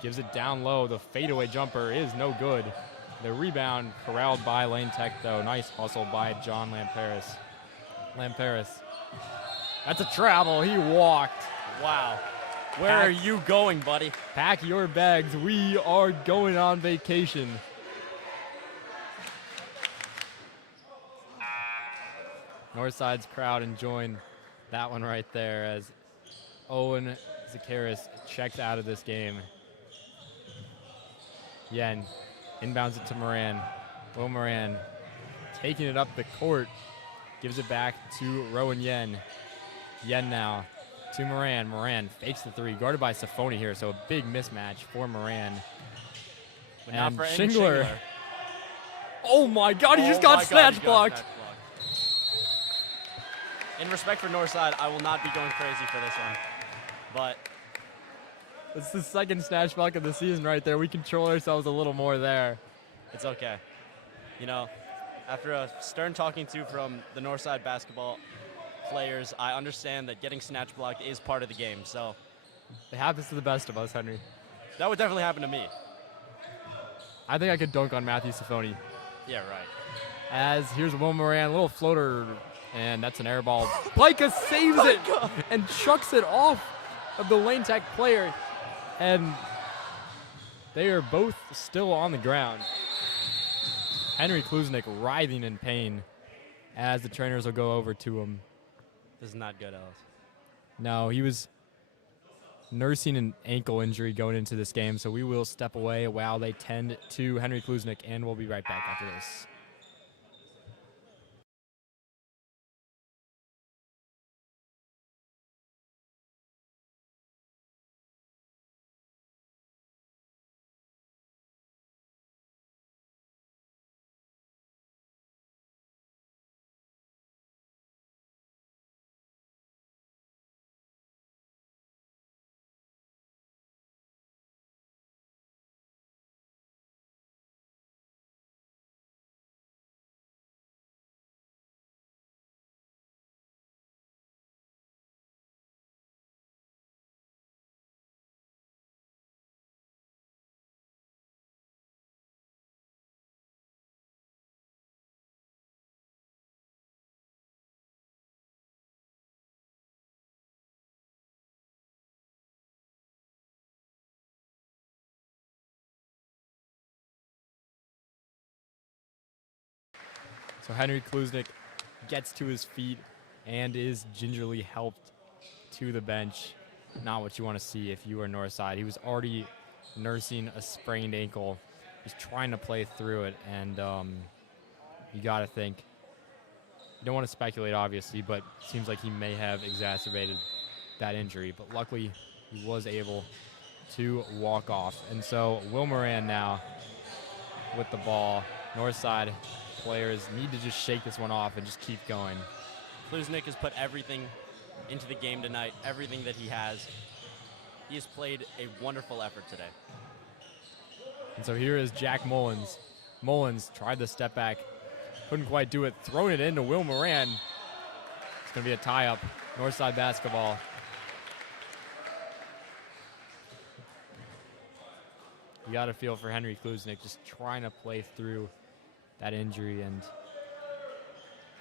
gives it down low. The fadeaway jumper is no good. The rebound corralled by Lane Tech, though. Nice hustle by John Lamparis. Lamparis. That's a travel. He walked. Wow. Where are you going, buddy? Pack your bags. We are going on vacation. Northside's crowd enjoying that one right there as Owen Zakaris checks out of this game. Yen inbounds it to Moran. Will Moran taking it up the court. Gives it back to Rowan Yen. Yen now to Moran. Moran fakes the three, guarded by Safoni here, so a big mismatch for Moran. But and not for Shingler. Oh my God, he just got snatch blocked. In respect for Northside, I will not be going crazy for this one. But it's the second snatch block of the season right there. We control ourselves a little more there. It's okay. You know, after a stern talking to from the Northside basketball players, I understand that getting snatch blocked is part of the game. So it happens to the best of us, Henry. That would definitely happen to me. I think I could dunk on Matthew Safoni. Yeah, right. As here's Will Moran, little floater, and that's an air ball. Pica saves it and chucks it off of the Lane Tech player. And they are both still on the ground. Henry Kluznik writhing in pain as the trainers will go over to him. This is not good, Ellis. No, he was nursing an ankle injury going into this game, so we will step away while they tend to Henry Kluznik, and we'll be right back after this. So Henry Kluznik gets to his feet and is gingerly helped to the bench. Not what you want to see if you are Northside. He was already nursing a sprained ankle. He's trying to play through it, and you got to think. You don't want to speculate, obviously, but it seems like he may have exacerbated that injury. But luckily, he was able to walk off. And so Will Moran now with the ball. Northside players need to just shake this one off and just keep going. Kluznik has put everything into the game tonight, everything that he has. He has played a wonderful effort today. And so here is Jack Mullins. Mullins tried the step back, couldn't quite do it, throwing it into Will Moran. It's going to be a tie-up, Northside basketball. You got to feel for Henry Kluznik, just trying to play through that injury, and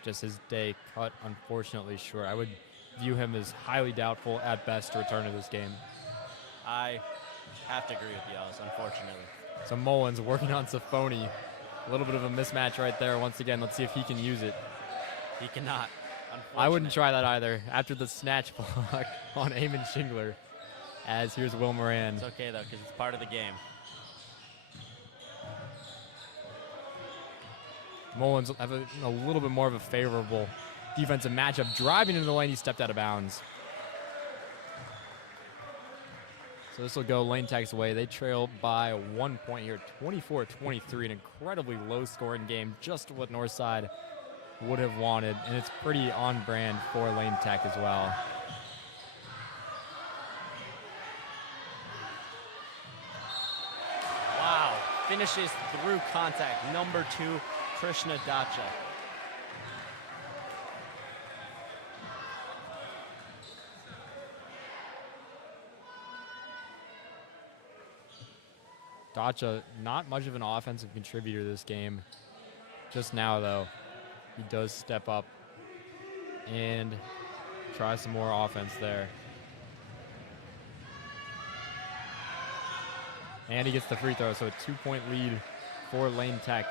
just his day cut unfortunately short. I would view him as highly doubtful at best to return to this game. I have to agree with you, Ellis, unfortunately. So Mullins working on Safoni. A little bit of a mismatch right there. Once again, let's see if he can use it. He cannot. I wouldn't try that either after the snatch block on Eamon Shingler. As here's Will Moran. It's okay, though, because it's part of the game. Mullins have a little bit more of a favorable defensive matchup. Driving into the lane, he stepped out of bounds. So this will go Lane Tech's way. They trail by 1 point here, 24-23, an incredibly low-scoring game, just what Northside would have wanted, and it's pretty on brand for Lane Tech as well. Wow, finishes through contact. Number 2, Krishna Dacha. Dacha, not much of an offensive contributor this game. Just now, though, he does step up and try some more offense there. And he gets the free throw, so a 2-point lead for Lane Tech.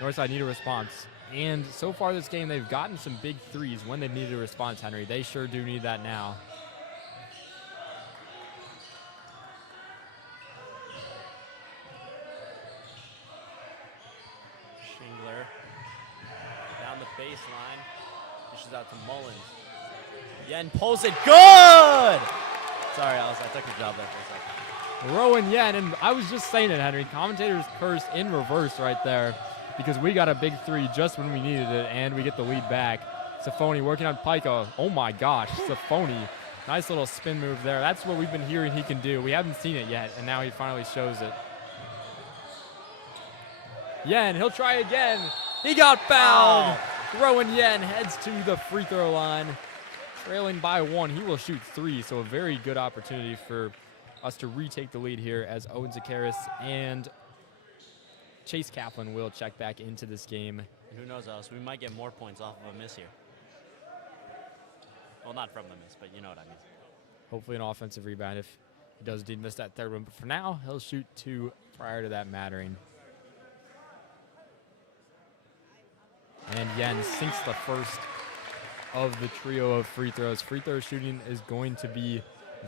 Northside need a response. And so far this game, they've gotten some big threes when they've needed a response, Henry. They sure do need that now. Shingler down the baseline. Dishes out to Mullins. Yen pulls it. Good! Sorry, Alice, I took your job there for a second. Rowan Yen, and I was just saying it, Henry. Commentators cursed in reverse right there because we got a big three just when we needed it, and we get the lead back. Safoni working on Pico. Oh my gosh, Safoni. Nice little spin move there. That's what we've been hearing he can do. We haven't seen it yet, and now he finally shows it. Yen, he'll try again. He got fouled. Oh. Rowan Yen heads to the free throw line. Trailing by 1, he will shoot 3, so a very good opportunity for us to retake the lead here as Owen Zakaris and Chase Kaplan will check back into this game. Who knows, Alice? We might get more points off of a miss here. Well, not from the miss, but you know what I mean. Hopefully an offensive rebound if he does indeed miss that third one. But for now, he'll shoot 2 prior to that mattering. And Yen sinks the first of the trio of free throws. Free throw shooting is going to be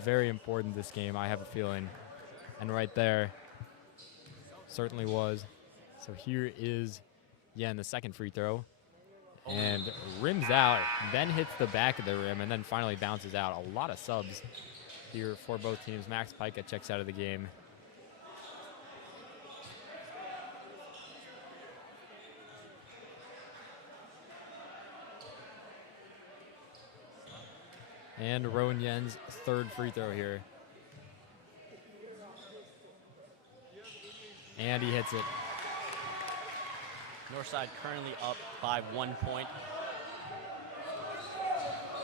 very important this game, I have a feeling. And right there, certainly was. So here is Yen, the second free throw. And rims out, then hits the back of the rim, and then finally bounces out. A lot of subs here for both teams. Max Pica checks out of the game. And Rowan Yen's third free throw here. And he hits it. Northside currently up by 1 point.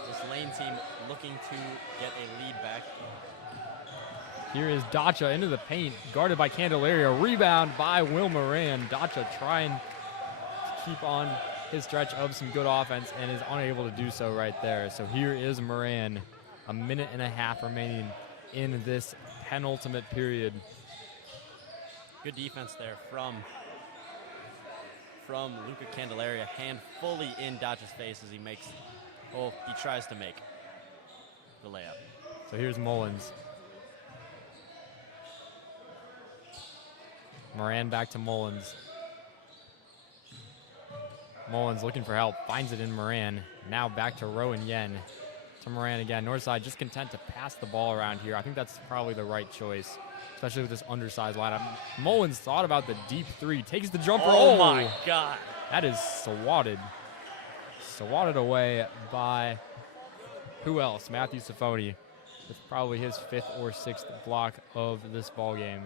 This Lane team looking to get a lead back. Here is Dacha into the paint, guarded by Candelaria. Rebound by Will Moran. Dacha trying to keep on his stretch of some good offense and is unable to do so right there. So here is Moran. 1.5 minutes remaining in this penultimate period. Good defense there from Luca Candelaria. Hand fully in Dacha's face as he tries to make the layup. So here's Mullins. Moran back to Mullins. Mullins looking for help, finds it in Moran. Now back to Rowan Yen. To Moran again. Northside just content to pass the ball around here. I think that's probably the right choice, especially with this undersized lineup. Mullins thought about the deep three, takes the jumper. Oh my God. That is swatted. Swatted away by who else? Matthew Safoni, with probably his 5th or 6th block of this ball game.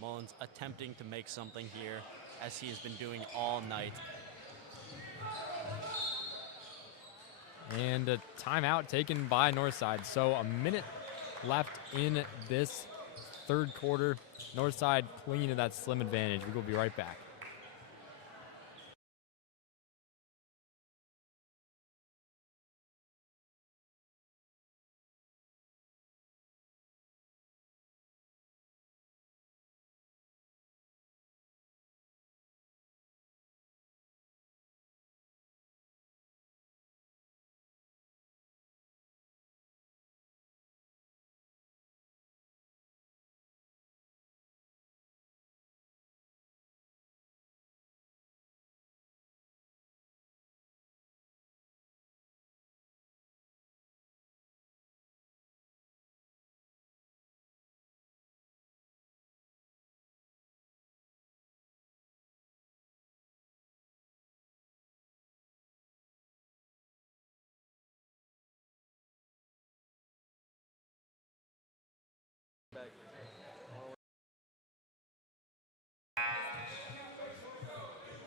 Mullins attempting to make something here, as he has been doing all night. And a timeout taken by Northside. So 1 minute left in this third quarter. Northside clinging to that slim advantage. We will be right back.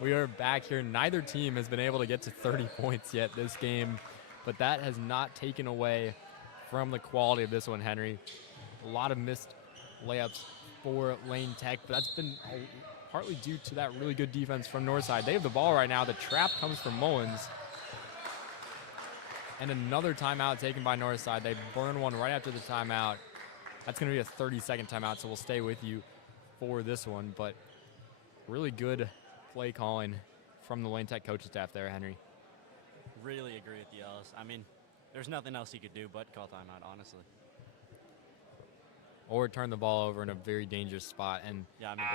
We are back here. Neither team has been able to get to 30 points yet this game, but that has not taken away from the quality of this one, Henry. A lot of missed layups for Lane Tech, but that's been partly due to that really good defense from Northside. They have the ball right now. The trap comes from Mullins. And another timeout taken by Northside. They burn one right after the timeout. That's going to be a 30-second timeout, so we'll stay with you for this one. But really good play calling from the Lane Tech coaching staff there, Henry. Really agree with you, Ellis. I mean, there's nothing else he could do but call timeout, honestly. Or turn the ball over in a very dangerous spot. And Yeah, I mean,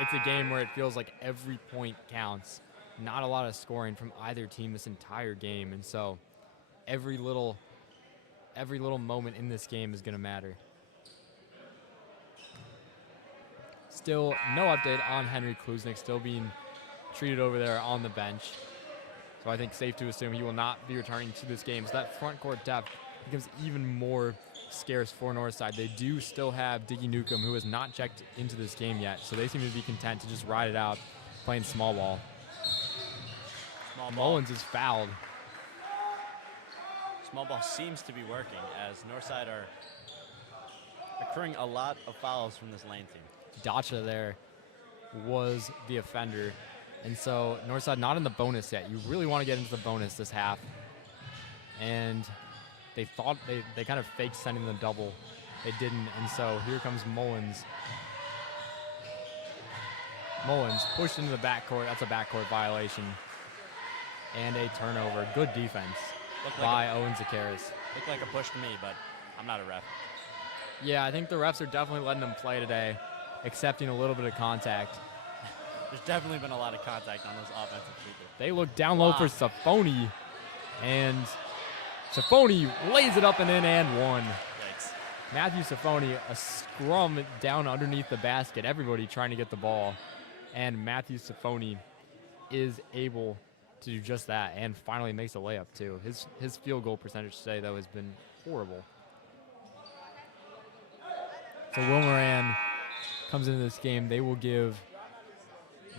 it's a game where it feels like every point counts. Not a lot of scoring from either team this entire game. And so every little moment in this game is going to matter. Still no update on Henry Kluznik, still being treated over there on the bench. So I think safe to assume he will not be returning to this game. So that front court depth becomes even more scarce for Northside. They do still have Diggy Newcomb, who has not checked into this game yet. So they seem to be content to just ride it out, playing small ball. Mullins is fouled. Small ball seems to be working as Northside are accruing a lot of fouls from this Lane team. Dacha there was the offender. And so Northside not in the bonus yet. You really want to get into the bonus this half. And they thought they kind of faked sending the double. They didn't, and so here comes Mullins. Mullins pushed into the backcourt. That's a backcourt violation. And a turnover. Good defense by Owen Zakaris. Looked like a push to me, but I'm not a ref. Yeah, I think the refs are definitely letting them play today, accepting a little bit of contact. There's definitely been a lot of contact on those offensive people. They look down low for Safoni, and Safoni lays it up and in and one. Yikes. Matthew Safoni, a scrum down underneath the basket. Everybody trying to get the ball. And Matthew Safoni is able to do just that and finally makes a layup too. His field goal percentage today, though, has been horrible. So Will Moran comes into this game. They will give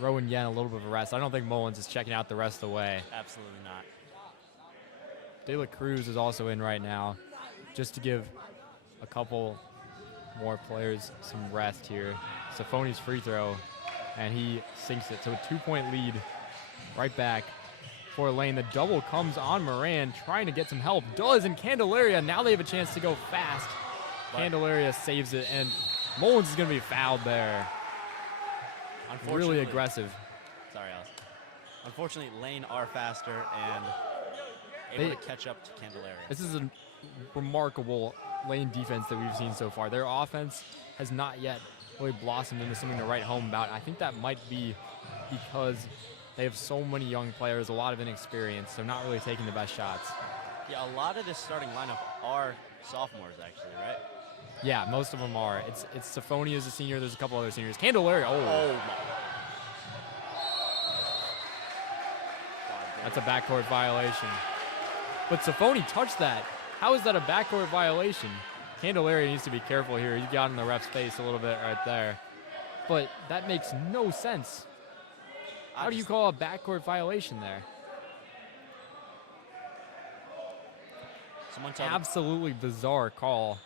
Rowan Yen a little bit of a rest. I don't think Mullins is checking out the rest of the way. Absolutely not. De La Cruz is also in right now, just to give a couple more players some rest here. Safoni's free throw, and he sinks it. So a 2-point lead right back for Lane. The double comes on Moran, trying to get some help. Does, and Candelaria, now they have a chance to go fast. Candelaria saves it, and Mullins is going to be fouled there. Really aggressive. Sorry, Alice. Unfortunately, Lane are faster and able to catch up to Candelaria. This is a remarkable Lane defense that we've seen so far. Their offense has not yet really blossomed into something to write home about. I think that might be because they have so many young players, a lot of inexperience, so not really taking the best shots. Yeah, a lot of this starting lineup are sophomores, actually, right? Yeah, most of them are. It's Safoni as a senior. There's a couple other seniors. Candelaria, Oh, that's a backcourt violation. But Safoni touched that. How is that a backcourt violation? Candelaria needs to be careful here. He got in the ref's face a little bit right there. But that makes no sense. How do you call a backcourt violation there? Absolutely bizarre call.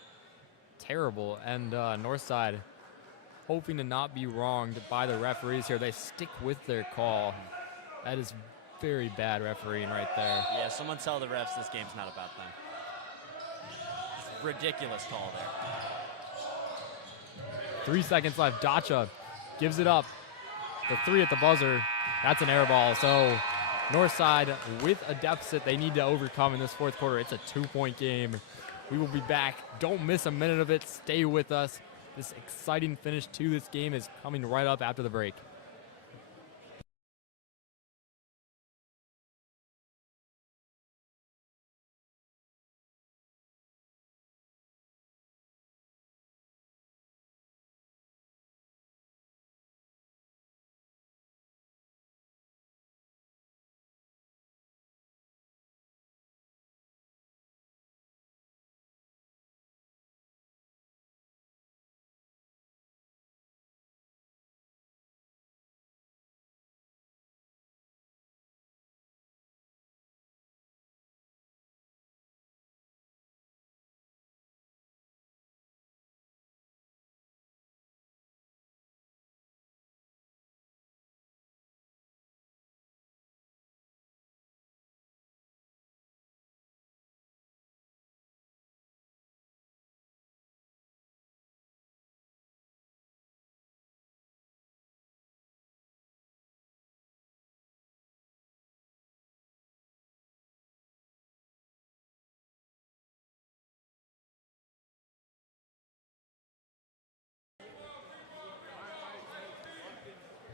Terrible. And Northside hoping to not be wronged by the referees here. They stick with their call. That is very bad refereeing right there. Yeah, someone tell the refs this game's not about them. Just ridiculous call there. 3 seconds left. Dacha gives it up. The three at the buzzer. That's an air ball. So Northside with a deficit they need to overcome in this fourth quarter. It's a 2-point game. We will be back. Don't miss a minute of it. Stay with us. This exciting finish to this game is coming right up after the break.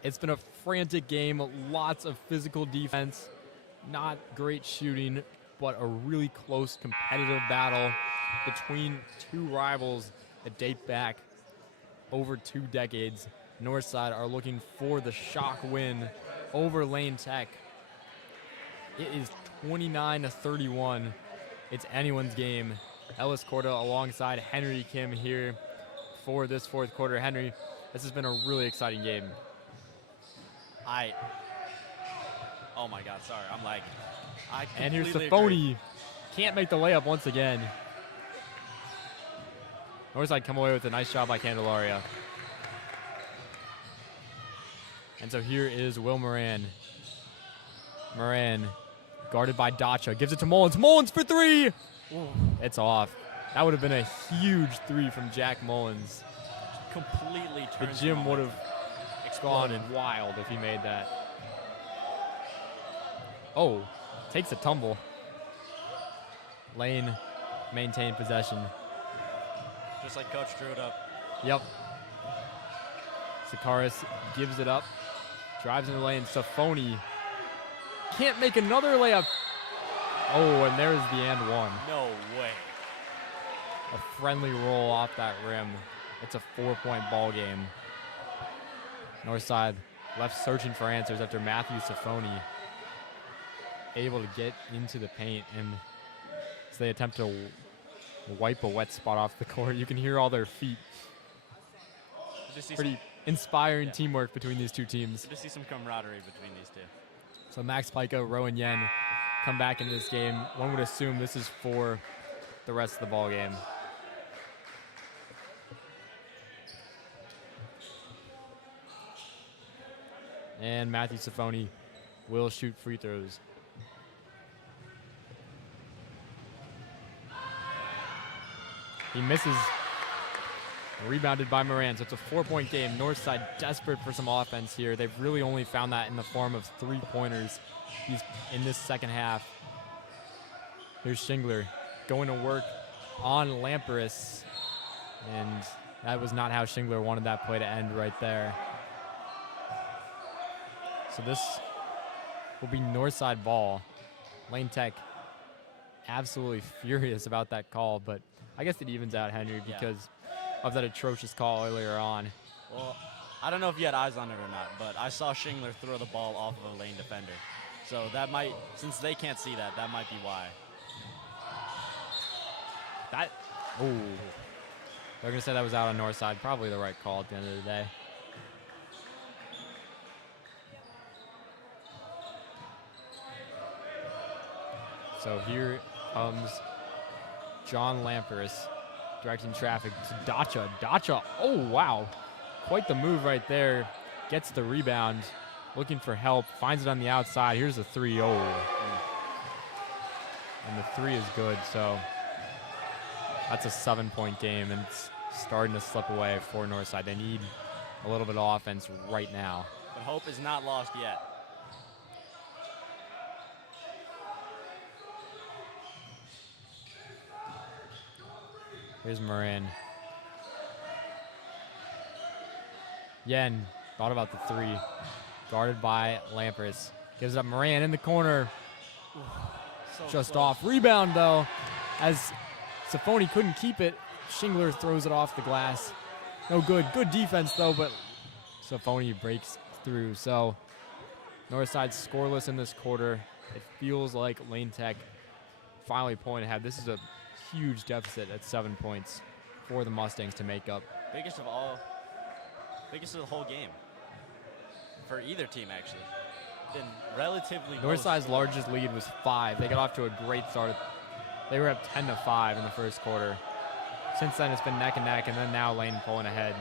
It's been a frantic game, lots of physical defense, not great shooting, but a really close competitive battle between two rivals that date back over 2 decades. Northside are looking for the shock win over Lane Tech. It is 29-31. It's anyone's game. Ellis Corda alongside Henry Kim here for this fourth quarter. Henry, this has been a really exciting game. Oh my God, sorry, I'm lagging. And here's completely Safoni. agree. Can't make the layup once again. Northside come away with a nice job by Candelaria. And so here is Will Moran. Moran, guarded by Dacha, gives it to Mullins. Mullins for 3! Ooh, it's off. That would have been a huge 3 from Jack Mullins. Completely The turns gym him would on. have gone wild if he made that. Oh, takes a tumble. Lane maintained possession. Just like Coach drew it up. Yep. Sakaris gives it up. Drives in the lane. Safoni can't make another layup. Oh, and there's the and one. No way. A friendly roll off that rim. It's a 4-point ball game. Northside left searching for answers after Matthew Safoni able to get into the paint, and as they attempt to wipe a wet spot off the court, you can hear all their feet. Pretty inspiring teamwork between these two teams. Just see some camaraderie between these two. So Max Pica, Rowan Yen come back into this game. One would assume this is for the rest of the ball game. And Matthew Safoni will shoot free throws. He misses. Rebounded by Moran, so it's a 4-point game. Northside desperate for some offense here. They've really only found that in the form of 3-pointers in this second half. Here's Shingler going to work on Lamperis. And that was not how Shingler wanted that play to end right there. So this will be Northside ball. Lane Tech absolutely furious about that call, but I guess it evens out, Henry, because of that atrocious call earlier on. Well, I don't know if you had eyes on it or not, but I saw Shingler throw the ball off of a lane defender. So that might, since they can't see that, that might be why. They're going to say that was out on Northside. Probably the right call at the end of the day. So here comes John Lamperis directing traffic to Dacha. Dacha, oh wow. Quite the move right there. Gets the rebound, looking for help, finds it on the outside. Here's the 3. Oh. And the 3 is good, so that's a 7-point game, and it's starting to slip away for Northside. They need a little bit of offense right now. But hope is not lost yet. Here's Moran. Yen thought about the 3. Guarded by Lamperis. Gives it up Moran in the corner. So Just close. off. Rebound, though, as Safoni couldn't keep it. Shingler throws it off the glass. No good. Good defense, though, but Safoni breaks through. So Northside scoreless in this quarter. It feels like Lane Tech finally pulling ahead. This is a huge deficit at 7 points for the Mustangs to make up. Biggest of the whole game. For either team, actually. Been relatively Northside's largest lead was 5. They got off to a great start. They were up 10-5 in the first quarter. Since then, it's been neck and neck, and then now Lane pulling ahead.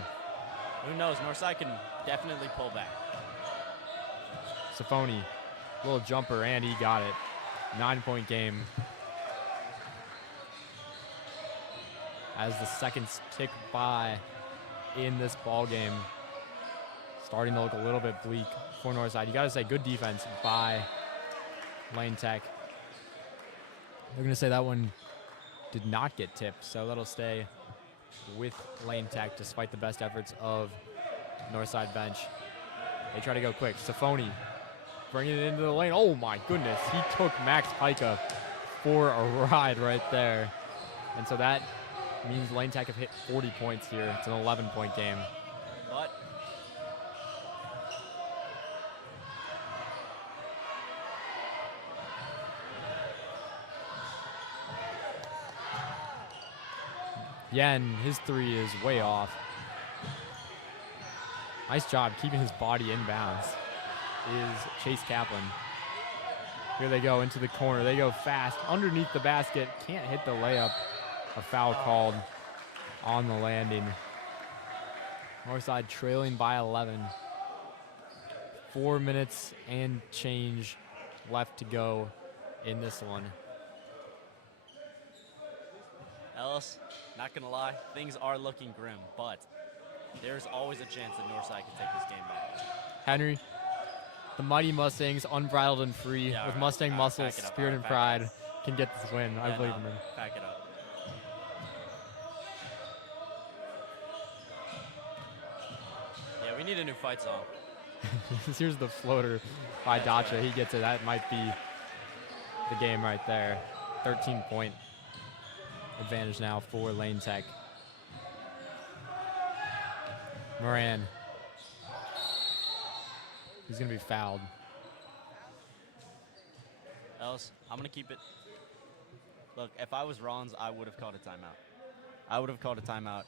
Who knows? Northside can definitely pull back. Safoni, little jumper, and he got it. 9-point game. As the seconds tick by in this ball game, starting to look a little bit bleak for Northside. You got to say good defense by Lane Tech. They're going to say that one did not get tipped, so that'll stay with Lane Tech despite the best efforts of Northside bench. They try to go quick. Safoni bringing it into the lane. Oh my goodness, he took Max Pica for a ride right there. And so that means Lane Tech have hit 40 points here. It's an 11-point game. But Yen, his three is way off. Nice job keeping his body inbounds is Chase Kaplan. Here they go into the corner. They go fast underneath the basket. Can't hit the layup. A foul called on the landing. Northside trailing by 11. 4 minutes and change left to go in this one. Ellis, not gonna lie, things are looking grim, but there's always a chance that Northside can take this game back. Henry, the Mighty Mustangs, unbridled and free, Yeah, with all right, Mustang all right, muscles, back it up, spirit, all and right, pride, back can get this win. I Yeah, believe no, in them. Back it up. Yeah, we need a new fight song. Here's the floater by Dacha. He gets it. That might be the game right there. 13-point advantage now for Lane Tech. Moran. He's going to be fouled. Ellis, I'm going to keep it. Look, if I was Rollins, I would have called a timeout. I would have called a timeout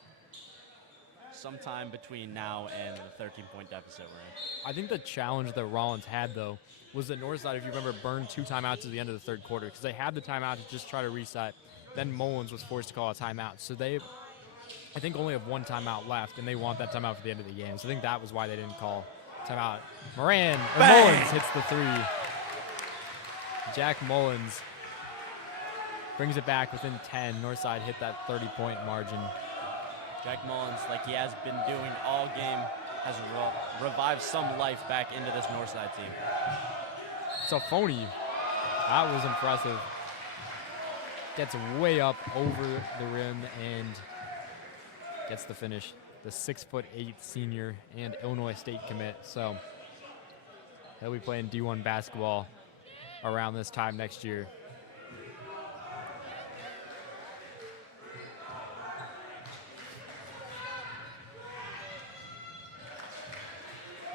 sometime between now and the 13-point deficit we're in. I think the challenge that Rollins had, though, was that Northside, if you remember, burned 2 timeouts at the end of the third quarter because they had the timeout to just try to reset. Then Mullins was forced to call a timeout. So they, I think, only have 1 timeout left, and they want that timeout for the end of the game. So I think that was why they didn't call timeout. Mullins hits the 3. Jack Mullins brings it back within 10. Northside hit that 30-point margin. Jack Mullins, like he has been doing all game, has revived some life back into this Northside team. Safoni, that was impressive. Gets way up over the rim and gets the finish. The 6'8" senior and Illinois State commit. So he'll be playing D1 basketball around this time next year.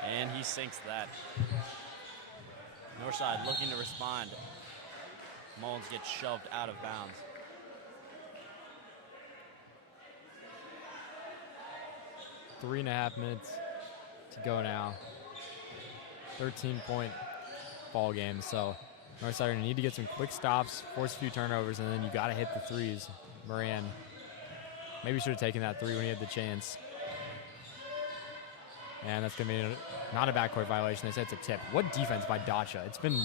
And he sinks that. Northside looking to respond. Mullins gets shoved out of bounds. Three and a half minutes to go now. 13-point ball game. So Northside are going to need to get some quick stops, force a few turnovers, and then you got to hit the threes. Moran maybe should have taken that 3 when he had the chance. And that's going to be not a backcourt violation. They said it's a tip. What defense by Dacha? It's been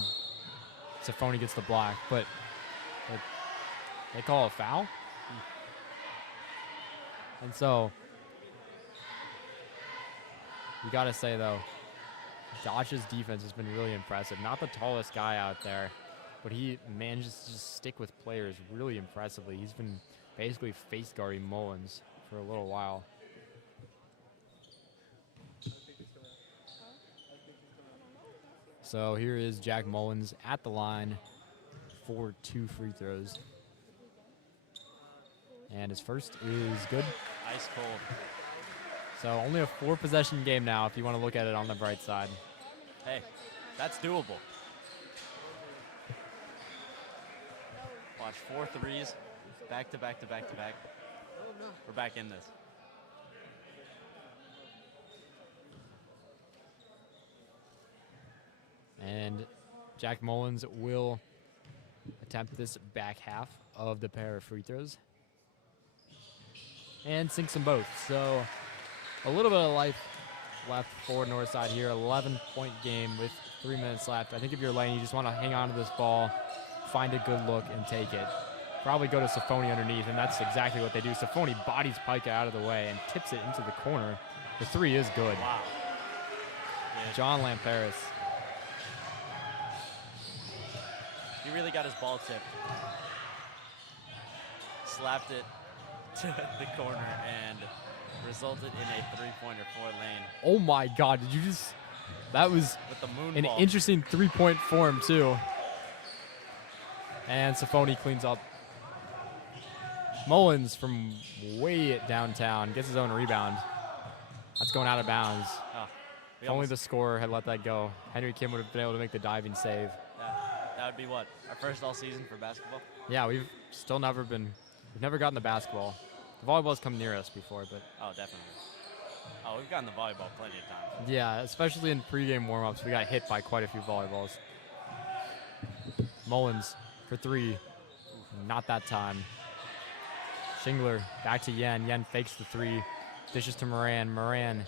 Safoni gets the block, but they call a foul. And so you got to say, though, Dacha's defense has been really impressive. Not the tallest guy out there, but he manages to just stick with players really impressively. He's been basically face guarding Mullins for a little while. So here is Jack Mullins at the line for 2 free throws. And his first is good. Ice cold. So only a 4-possession game now if you want to look at it on the bright side. Hey, that's doable. Watch 4 threes, back to back to back to back. We're back in this. And Jack Mullins will attempt this back half of the pair of free throws. And sinks them both. So a little bit of life left for Northside here. 11-point game with 3 minutes left. I think if you're Lane, you just want to hang on to this ball, find a good look, and take it. Probably go to Safoni underneath, and that's exactly what they do. Safoni bodies Pica out of the way and tips it into the corner. The 3 is good. Wow. Yeah. John Lamperis. He really got his ball tipped. Slapped it to the corner and resulted in a 3-pointer for Lane. Oh my God, did you just That was with the moon an ball. interesting three-point form, too. And Safoni cleans up. Mullins from way downtown gets his own rebound. That's going out of bounds. Oh, we If only almost- the scorer had let that go. Henry Kim would have been able to make the diving save. that would be what? Our first all season for basketball? Yeah, we've never gotten the basketball. The volleyball's come near us before, but Oh, definitely. Oh, we've gotten the volleyball plenty of times. yeah, especially in pregame warm-ups, we got hit by quite a few volleyballs. Mullins for three. Not that time. Shingler back to Yen. Yen fakes the three. Dishes to Moran. Moran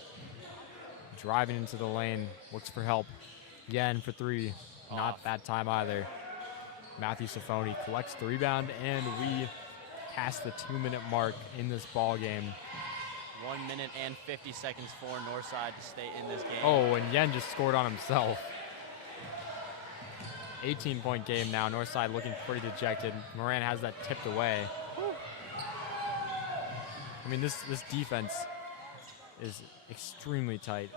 driving into the lane. Looks for help. Yen for three. Not Off. that time either. Matthew Safoni collects the rebound, and we pass the 2-minute mark in this ball game. 1 minute and 50 seconds for Northside to stay in this game. Oh, and Yen just scored on himself. 18-point game now. Northside looking pretty dejected. Moran has that tipped away. I mean, this defense is extremely tight.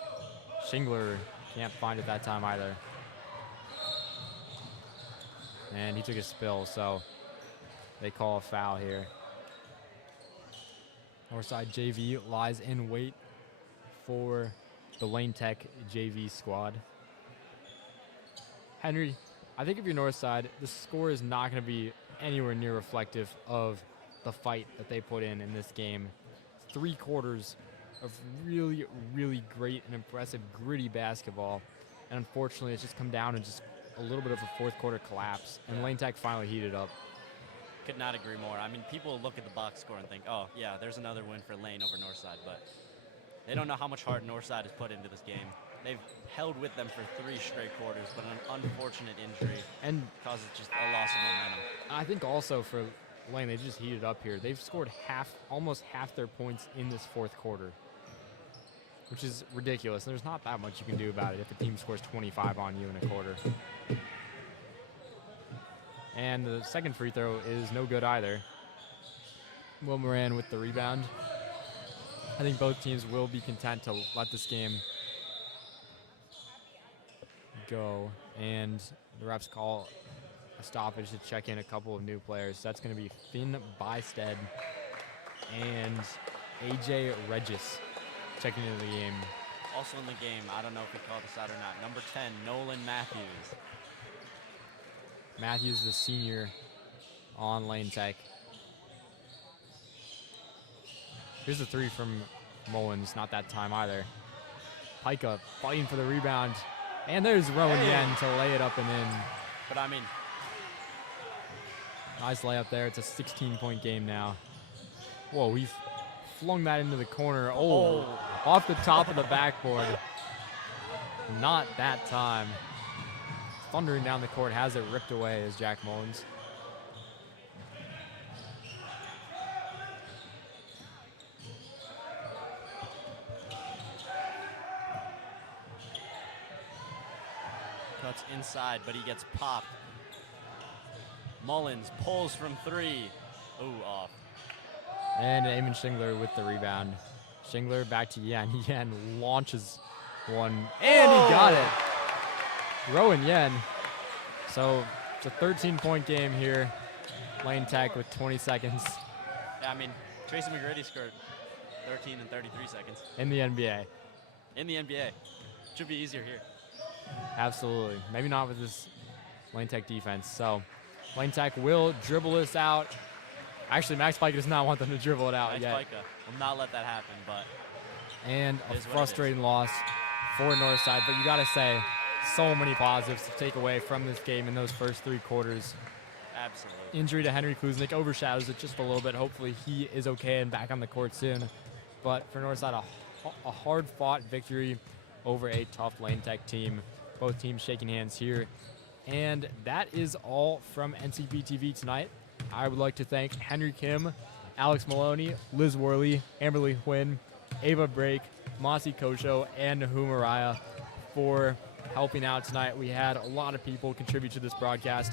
Shingler can't find it that time either. And he took a spill, so they call a foul here. Northside JV lies in wait for the Lane Tech JV squad. Henry, I think if you're Northside, the score is not going to be anywhere near reflective of the fight that they put in this game. 3 quarters of really, really great and impressive, gritty basketball. And unfortunately, it's just come down to just a little bit of a fourth quarter collapse. And Lane Tech finally heated up. Could not agree more. I mean, people look at the box score and think, oh, yeah, there's another win for Lane over Northside. But they don't know how much heart Northside has put into this game. They've held with them for 3 straight quarters, but an unfortunate injury And causes just a loss of momentum. I think also for Lane, they've just heated up here. They've scored almost half their points in this fourth quarter, which is ridiculous. There's not that much you can do about it if a team scores 25 on you in a quarter. And the second free throw is no good either. Will Moran with the rebound. I think both teams will be content to let this game go. And the refs call a stoppage to check in a couple of new players. So that's going to be Finn Bysted and AJ Regis checking into the game. Also in the game, I don't know if we call this out or not, number 10, Nolan Matthews. Matthews, the senior on Lane Tech. Here's the three from Mullins, not that time either. Pika fighting for the rebound. And there's Rowan Yen to lay it up and in. But I mean, Nice layup there. It's a 16-point game now. Whoa, he flung that into the corner. Oh, off the top of the backboard. Not that time. Thundering down the court, has it ripped away as Jack Mullins. cuts inside, but he gets popped. Mullins pulls from 3. Ooh, off. And Eamon Shingler with the rebound. Shingler back to Yen. Yen launches one, and he got it. Rowan Yen. So it's a 13-point game here. Lane Tech with 20 seconds Yeah, I mean, Tracy McGrady scored 13 and 33 seconds in the NBA. in the NBA. Should be easier here. Absolutely. Maybe not with this Lane Tech defense. So Lane Tech will dribble this out. Actually, Max Pike does not want them to dribble it out Max yet. Pica will not let that happen, but And a It is what it frustrating loss for Northside. But you got to say, so many positives to take away from this game in those first 3 quarters. absolutely. Injury to Henry Kuznick overshadows it just a little bit. Hopefully he is okay and back on the court soon. But for Northside, a hard-fought victory over a tough Lane Tech team. Both teams shaking hands here. And that is all from NCP TV tonight. I would like to thank Henry Kim, Alex Maloney, Liz Worley, Amberly Quinn, Ava Brake, Mossy Kosho, and Nahu Mariah for helping out tonight. We had a lot of people contribute to this broadcast,